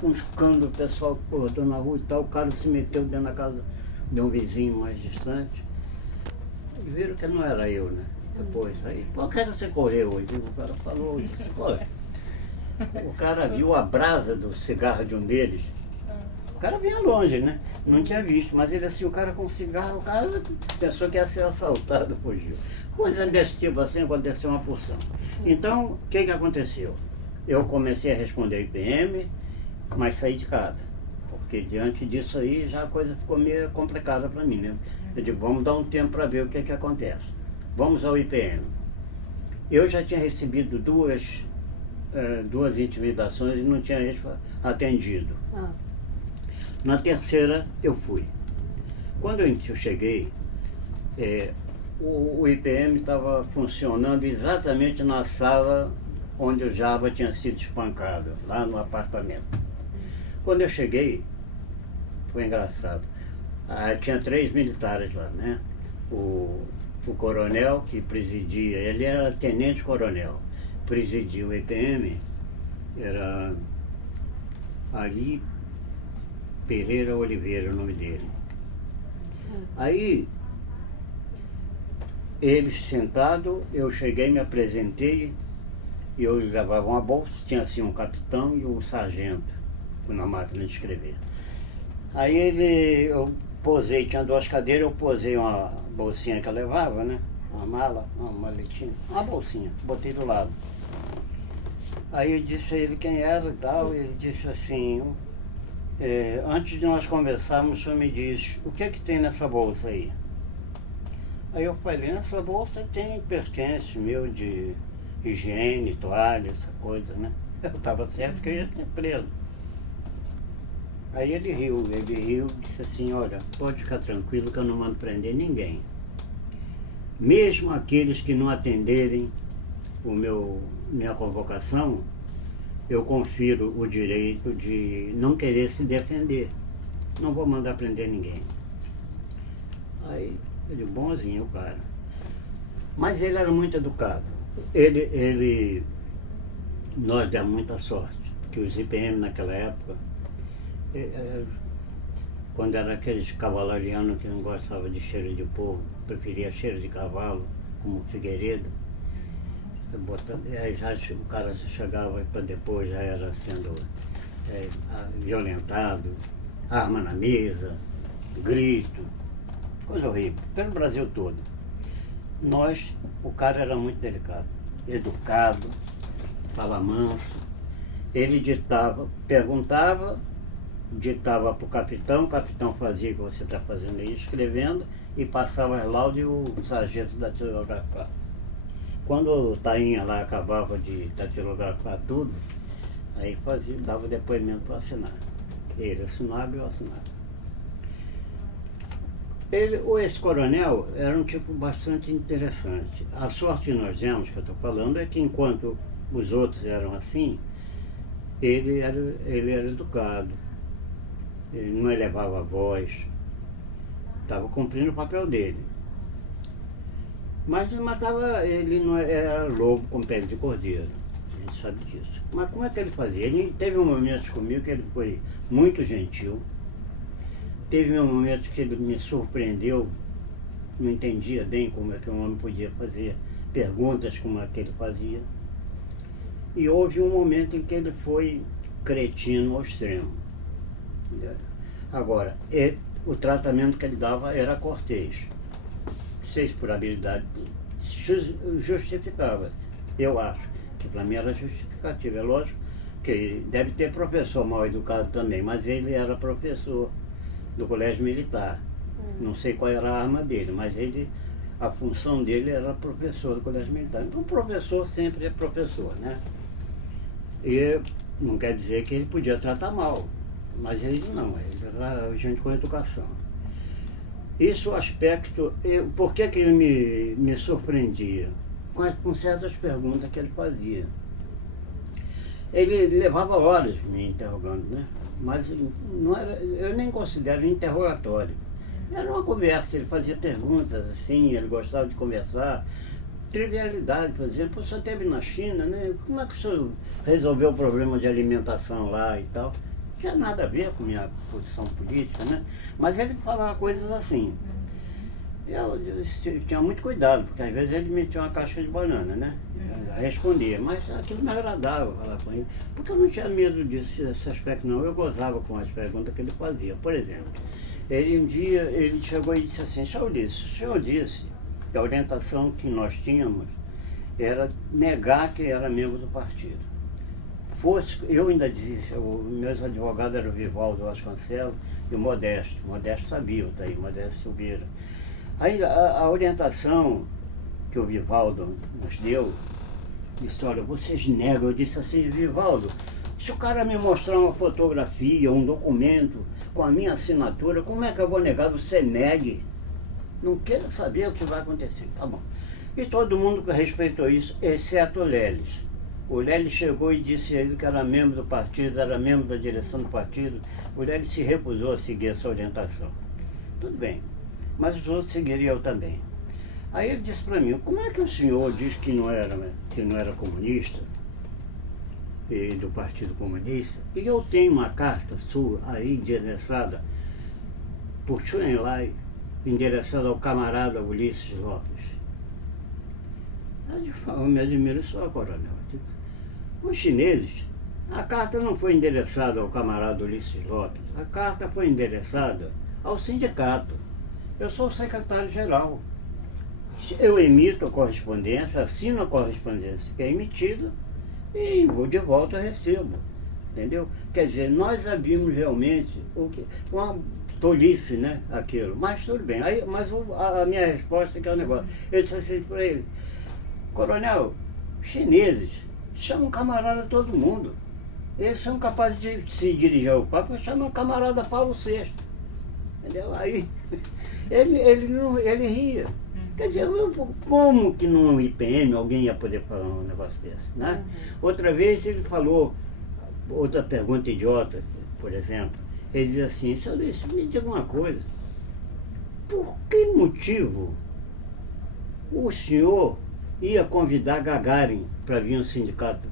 um escândalo, o pessoal correndo na rua e tal. O cara se meteu dentro da casa de um vizinho mais distante. E viram que não era eu, né? Depois, aí, por que você correu hoje? O cara falou, disse, poxa. O cara viu a brasa do cigarro de um deles. O cara vinha longe, né? Não tinha visto, mas ele assim, o cara com cigarro, o cara pensou que ia ser assaltado, fugiu. Coisa desse tipo assim, aconteceu uma porção. Então, o que aconteceu? Eu comecei a responder IPM, mas saí de casa. Porque diante disso aí, já a coisa ficou meio complicada para mim, né? Eu digo, vamos dar um tempo para ver o que acontece. Vamos ao IPM. Eu já tinha recebido duas intimidações e não tinha atendido. Na terceira eu fui. Quando eu cheguei, o IPM estava funcionando exatamente na sala onde o Java tinha sido espancado, lá no apartamento. Quando eu cheguei, foi engraçado. Tinha 3 militares lá, né? O coronel que presidia, ele era tenente-coronel. Presidia o IPM, era Ali Pereira Oliveira, o nome dele. Aí, eles sentados, eu cheguei, me apresentei, e eu levava uma bolsa, tinha assim um capitão e um sargento na máquina de escrever. Aí eu posei, tinha 2 cadeiras, eu posei uma bolsinha que eu levava, né? Uma mala, uma maletinha, uma bolsinha, botei do lado. Aí eu disse a ele quem era e tal, e ele disse assim, antes de nós conversarmos, o senhor me diz, o que é que tem nessa bolsa aí? Aí eu falei, nessa bolsa tem pertences meu de higiene, toalha, essa coisa, né? Eu estava certo que eu ia ser preso. Aí ele riu, disse assim, olha, pode ficar tranquilo que eu não mando prender ninguém. Mesmo aqueles que não atenderem minha convocação, eu confiro o direito de não querer se defender. Não vou mandar prender ninguém. Aí, ele bonzinho, o cara. Mas ele era muito educado. Nós demos muita sorte, que os IPM naquela época, quando era aqueles cavalarianos que não gostavam de cheiro de porco, preferia cheiro de cavalo, como Figueiredo, aí já o cara chegava e para depois já era sendo violentado, arma na mesa, grito, coisa horrível, pelo Brasil todo. O cara era muito delicado, educado, fala manso. Ele perguntava, ditava para o capitão fazia o que você está fazendo aí, escrevendo, e passava as laudas e o sargento datilografava. Quando o tainha lá acabava de datilografar tudo, aí dava o depoimento para assinar. Ele assinava e eu assinava. Esse coronel era um tipo bastante interessante. A sorte que nós demos, que eu estou falando, é que enquanto os outros eram assim, ele era educado, ele não elevava a voz, estava cumprindo o papel dele. Mas ele não era lobo com pele de cordeiro, a gente sabe disso. Mas como é que ele fazia? Ele teve um momento comigo que ele foi muito gentil, teve um momento que ele me surpreendeu, não entendia bem como é que um homem podia fazer perguntas como a que ele fazia. E houve um momento em que ele foi cretino ao extremo. Agora, o tratamento que ele dava era cortês. Seis por habilidade, justificava-se. Eu acho que para mim era justificativo. É lógico que deve ter professor mal educado também, mas ele era professor do colégio militar. Não sei qual era a arma dele, mas a função dele era professor do colégio militar. Então o professor sempre é professor, né? E não quer dizer que ele podia tratar mal, mas ele não, ele era gente com educação. Isso o aspecto, por que ele me surpreendia? Com certas perguntas que ele fazia. Ele levava horas me interrogando, né? Mas não era, eu nem considero interrogatório. Era uma conversa, ele fazia perguntas assim, ele gostava de conversar. Trivialidade, por exemplo, o senhor esteve na China, né? Como é que o senhor resolveu o problema de alimentação lá e tal? Não tinha nada a ver com minha posição política, né? Mas ele falava coisas assim. Eu tinha muito cuidado, porque às vezes ele metia uma casca de banana, né? Eu respondia, mas aquilo me agradava falar com ele, porque eu não tinha medo desse aspecto não, eu gozava com as perguntas que ele fazia. Por exemplo, um dia ele chegou e disse assim, senhor Ulisses, o senhor disse que a orientação que nós tínhamos era negar que era membro do partido. Eu ainda dizia, meus advogados eram o Vivaldo Vasconcelos e o Modesto. O Modesto sabia, tá aí, Modesto Silveira. Aí a orientação que o Vivaldo nos deu, disse, olha, vocês negam. Eu disse assim, Vivaldo, se o cara me mostrar uma fotografia, um documento com a minha assinatura, como é que eu vou negar? Você negue. Não quero saber o que vai acontecer, tá bom. E todo mundo respeitou isso, exceto o Leles. O Leles chegou e disse a ele que era membro do partido, era membro da direção do partido. O Leles se recusou a seguir essa orientação. Tudo bem, mas os outros seguiriam também. Aí ele disse para mim, como é que o senhor diz que não era comunista, e do Partido Comunista, e eu tenho uma carta sua aí endereçada por Chuen Lai, endereçada ao camarada Ulisses Lopes. Eu me admiro só, coronel. Os chineses, a carta não foi endereçada ao camarada Ulisses Lopes, a carta foi endereçada ao sindicato. Eu sou o secretário-geral. Eu emito a correspondência, assino a correspondência que é emitida e de volta eu recebo. Entendeu? Quer dizer, nós havíamos realmente uma tolice, né? Aquilo. Mas tudo bem. Aí, mas a minha resposta que é o negócio. Eu disse assim para ele, coronel, chineses chamam camarada todo mundo. Eles são capazes de se dirigir ao Papa e chamar camarada Paulo VI. Entendeu? Aí ele ria. Quer dizer, como que num IPM alguém ia poder falar um negócio desse, né? Outra vez ele falou, outra pergunta idiota, por exemplo, ele dizia assim, senhor Luiz, me diga uma coisa, por que motivo o senhor ia convidar Gagarin para vir no sindicato,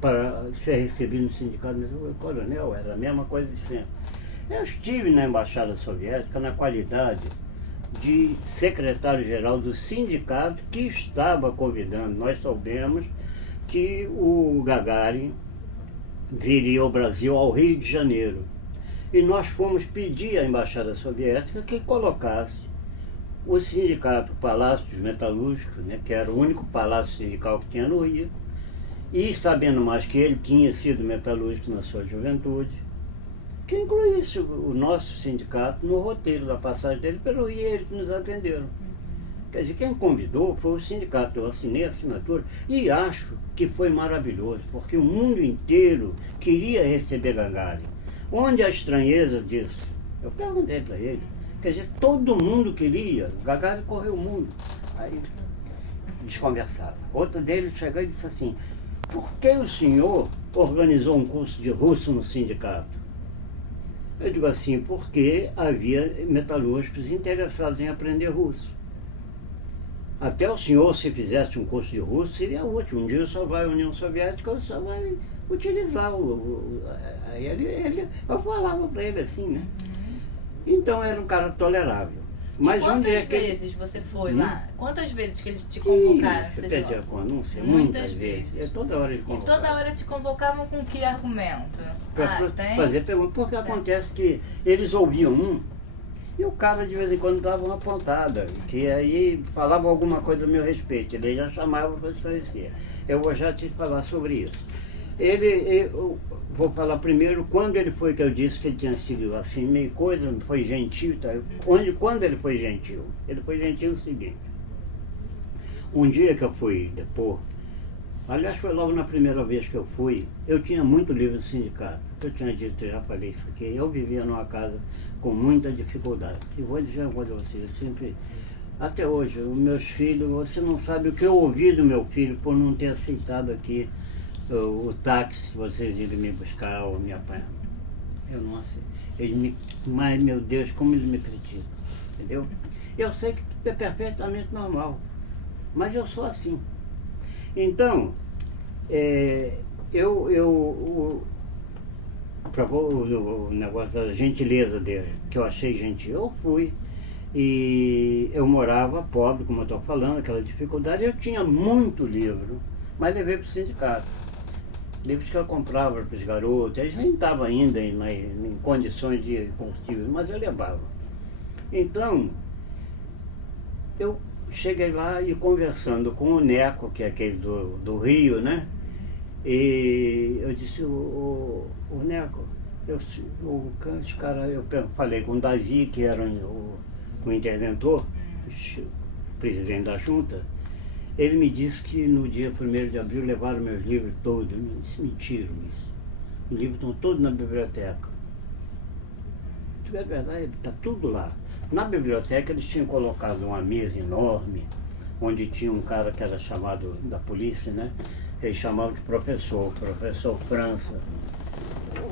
para ser recebido no sindicato? O coronel, era a mesma coisa de sempre. Eu estive na Embaixada Soviética na qualidade de secretário-geral do sindicato que estava convidando. Nós soubemos que o Gagarin viria ao Brasil, ao Rio de Janeiro. E nós fomos pedir à Embaixada Soviética que colocasse o sindicato Palácio dos Metalúrgicos, né, que era o único palácio sindical que tinha no Rio, e sabendo mais que ele tinha sido metalúrgico na sua juventude, que incluísse o nosso sindicato no roteiro da passagem dele pelo Rio, e eles nos atenderam. Quer dizer, quem convidou foi o sindicato, eu assinei a assinatura e acho que foi maravilhoso, porque o mundo inteiro queria receber Gagarin. Onde a estranheza disso? Eu perguntei para ele. Quer dizer, todo mundo queria, Gagarin correu o mundo. Aí desconversava. Outro deles chegou e disse assim, por que o senhor organizou um curso de russo no sindicato? Eu digo assim, porque havia metalúrgicos interessados em aprender russo. Até o senhor, se fizesse um curso de russo, seria útil. Um dia só vai à União Soviética, ou só vai utilizar Aí eu falava para ele assim, né? Então era um cara tolerável. Mas quantas vezes você foi lá? Quantas vezes que eles te convocaram? Eu perdi a conta, não sei, muitas vezes. Toda hora eles convocavam. E toda hora te convocavam com que argumento? Para fazer pergunta. Porque acontece que eles ouviam um, e o cara de vez em quando dava uma pontada, que aí falava alguma coisa a meu respeito, ele já chamava para esclarecer. Eu vou já te falar sobre isso. Eu vou falar primeiro quando ele foi, que eu disse que ele tinha sido assim, meio coisa, foi gentil. Tá? Quando ele foi gentil? Ele foi gentil o seguinte. Um dia que eu fui depor, aliás foi logo na primeira vez que eu fui, eu tinha muito livro do sindicato. Eu tinha dito, já falei isso aqui, eu vivia numa casa com muita dificuldade. E vou dizer uma coisa a vocês, eu sempre, até hoje, os meus filhos, você não sabe o que eu ouvi do meu filho por não ter aceitado aqui o táxi, vocês irem me buscar ou me apanhar. Eu não sei. Mas, meu Deus, como eles me criticam. Entendeu? Eu sei que é perfeitamente normal. Mas eu sou assim. Então, o negócio da gentileza dele, que eu achei gentil, eu fui. E eu morava pobre, como eu estou falando, aquela dificuldade. Eu tinha muito livro, mas levei para o sindicato. Livros que eu comprava para os garotos, eles nem estavam ainda em condições de curtir, mas eu levava. Então, eu cheguei lá e conversando com o Neco, que é aquele do Rio, né? E eu disse, o Neco, eu falei com o Davi, que era o interventor, o presidente da junta. Ele me disse que no dia 1º de abril levaram meus livros todos. Eu disse, mentira, Luiz. Os livros estão todos na biblioteca. Se é verdade, está tudo lá. Na biblioteca eles tinham colocado uma mesa enorme, onde tinha um cara que era chamado da polícia, né? Eles chamavam de professor França.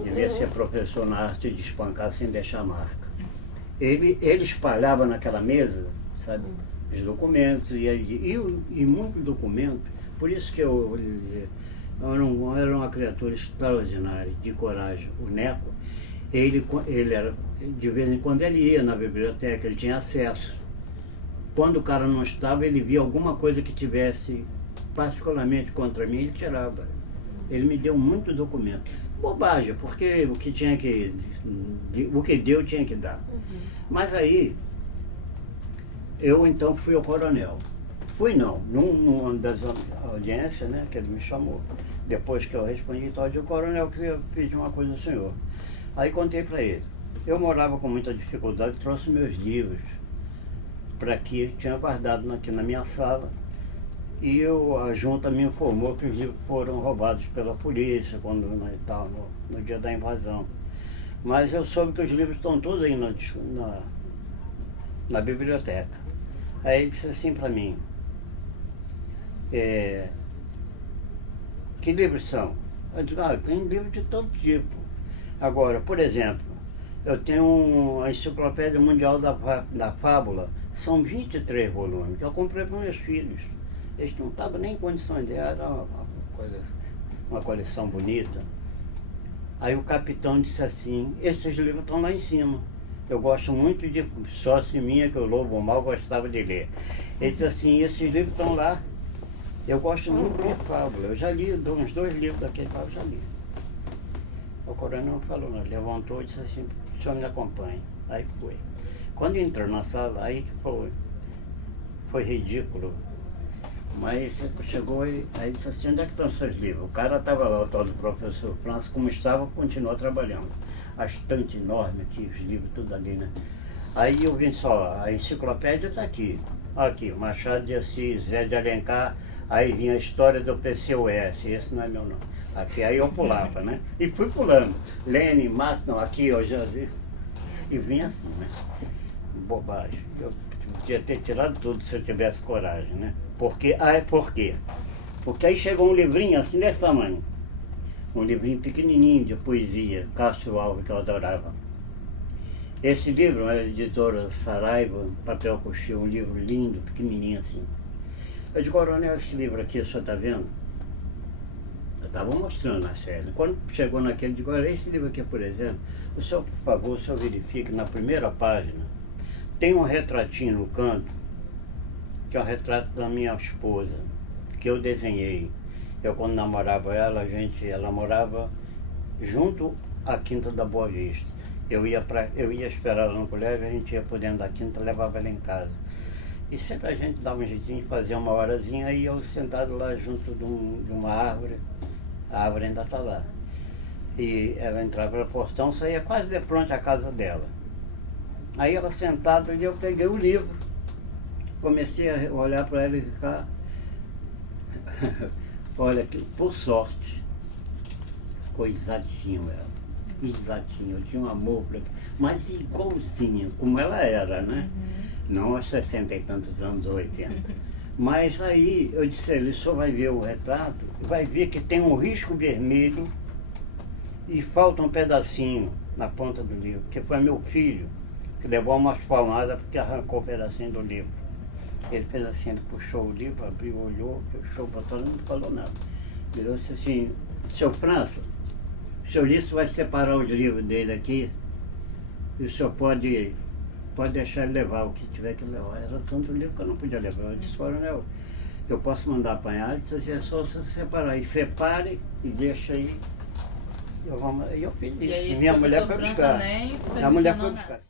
Devia ser professor na arte de espancar sem deixar marca. Ele espalhava naquela mesa, sabe? Os documentos, e muito documento, por isso que eu vou lhe dizer, era uma criatura extraordinária, de coragem. O Neco, ele era, de vez em quando ele ia na biblioteca, ele tinha acesso. Quando o cara não estava, ele via alguma coisa que tivesse particularmente contra mim, ele tirava. Ele me deu muito documento. Bobagem, porque o que deu tinha que dar. Mas aí, eu então fui ao coronel. Numa das audiências, né, que ele me chamou. Depois que eu respondi, então, eu disse, coronel, eu queria pedir uma coisa ao senhor. Aí contei para ele. Eu morava com muita dificuldade, trouxe meus livros para aqui, tinha guardado aqui na minha sala. E a junta me informou que os livros foram roubados pela polícia no dia da invasão. Mas eu soube que os livros estão todos aí na biblioteca. Aí ele disse assim para mim, que livros são? Eu disse, tem livro de todo tipo. Agora, por exemplo, eu tenho a Enciclopédia Mundial da Fábula, são 23 volumes, que eu comprei para meus filhos. Eles não estavam nem em condições de era uma coleção bonita. Aí o capitão disse assim, esses livros estão lá em cima. Eu gosto muito de Sócio Minha, que o Lobo Mal gostava de ler. Ele disse assim, esses livros estão lá. Eu gosto muito de fábula. Eu já li uns 2 livros daquele fábula, eu já li. O coronel não falou nada, levantou e disse assim, o senhor me acompanha. Aí foi. Quando entrou na sala, aí que foi ridículo. Mas chegou e aí disse assim, onde é que estão os seus livros? O cara estava lá, o tal do professor França, como estava, continuou trabalhando. A estante enorme aqui, os livros tudo ali, né? Aí eu vi só, a enciclopédia está aqui. Aqui, Machado de Assis, Zé de Alencar, aí vinha a história do PCOS, esse não é meu nome. Aqui, aí eu pulava, né? E fui pulando. Lênin, Marx, não, aqui, ó, José. E vinha assim, né? Bobagem. Eu podia ter tirado tudo se eu tivesse coragem, né? Por quê? Por quê? Porque aí chegou um livrinho assim desse tamanho. Um livrinho pequenininho de poesia, Castro Alves, que eu adorava. Esse livro é a editora Saraiva, papel cochê, um livro lindo, pequenininho assim. Eu digo, coronel, esse livro aqui, o senhor está vendo? Eu estava mostrando na série. Quando chegou naquele, eu digo, olha, esse livro aqui, por exemplo, o senhor, por favor, o senhor verifique, na primeira página, tem um retratinho no canto, que é o retrato da minha esposa, que eu desenhei. Eu, quando namorava ela, ela morava junto à Quinta da Boa Vista. Eu ia esperar ela no colégio, a gente ia por dentro da quinta, levava ela em casa. E sempre a gente dava um jeitinho de fazer uma horazinha, aí eu sentado lá junto de uma árvore, a árvore ainda está lá. E ela entrava pelo portão, saía quase de pronto a casa dela. Aí ela sentada, e eu peguei o livro, comecei a olhar para ela e ficar... Olha, por sorte, ficou exatinho ela. Exatinho, eu tinha um amor por ela, mas igualzinho, como ela era, né? Não aos 60 e tantos anos, ou 80. Mas aí eu disse a ele, o senhor vai ver o retrato, vai ver que tem um risco vermelho e falta um pedacinho na ponta do livro, que foi meu filho, que levou umas palmadas porque arrancou um pedacinho do livro. Ele fez assim, ele puxou o livro, abriu, olhou, puxou o botão e não falou nada. Ele disse assim, seu França, o senhor Ulisses vai separar os livros dele aqui e o senhor pode deixar ele levar o que tiver que levar. Era tanto livro que eu não podia levar. Eu disse, coronel, eu posso mandar apanhar? Ele disse assim, é só você separar. E separe e deixa aí. E eu fiz isso. E aí, Minha mulher foi buscar. A mulher foi buscar.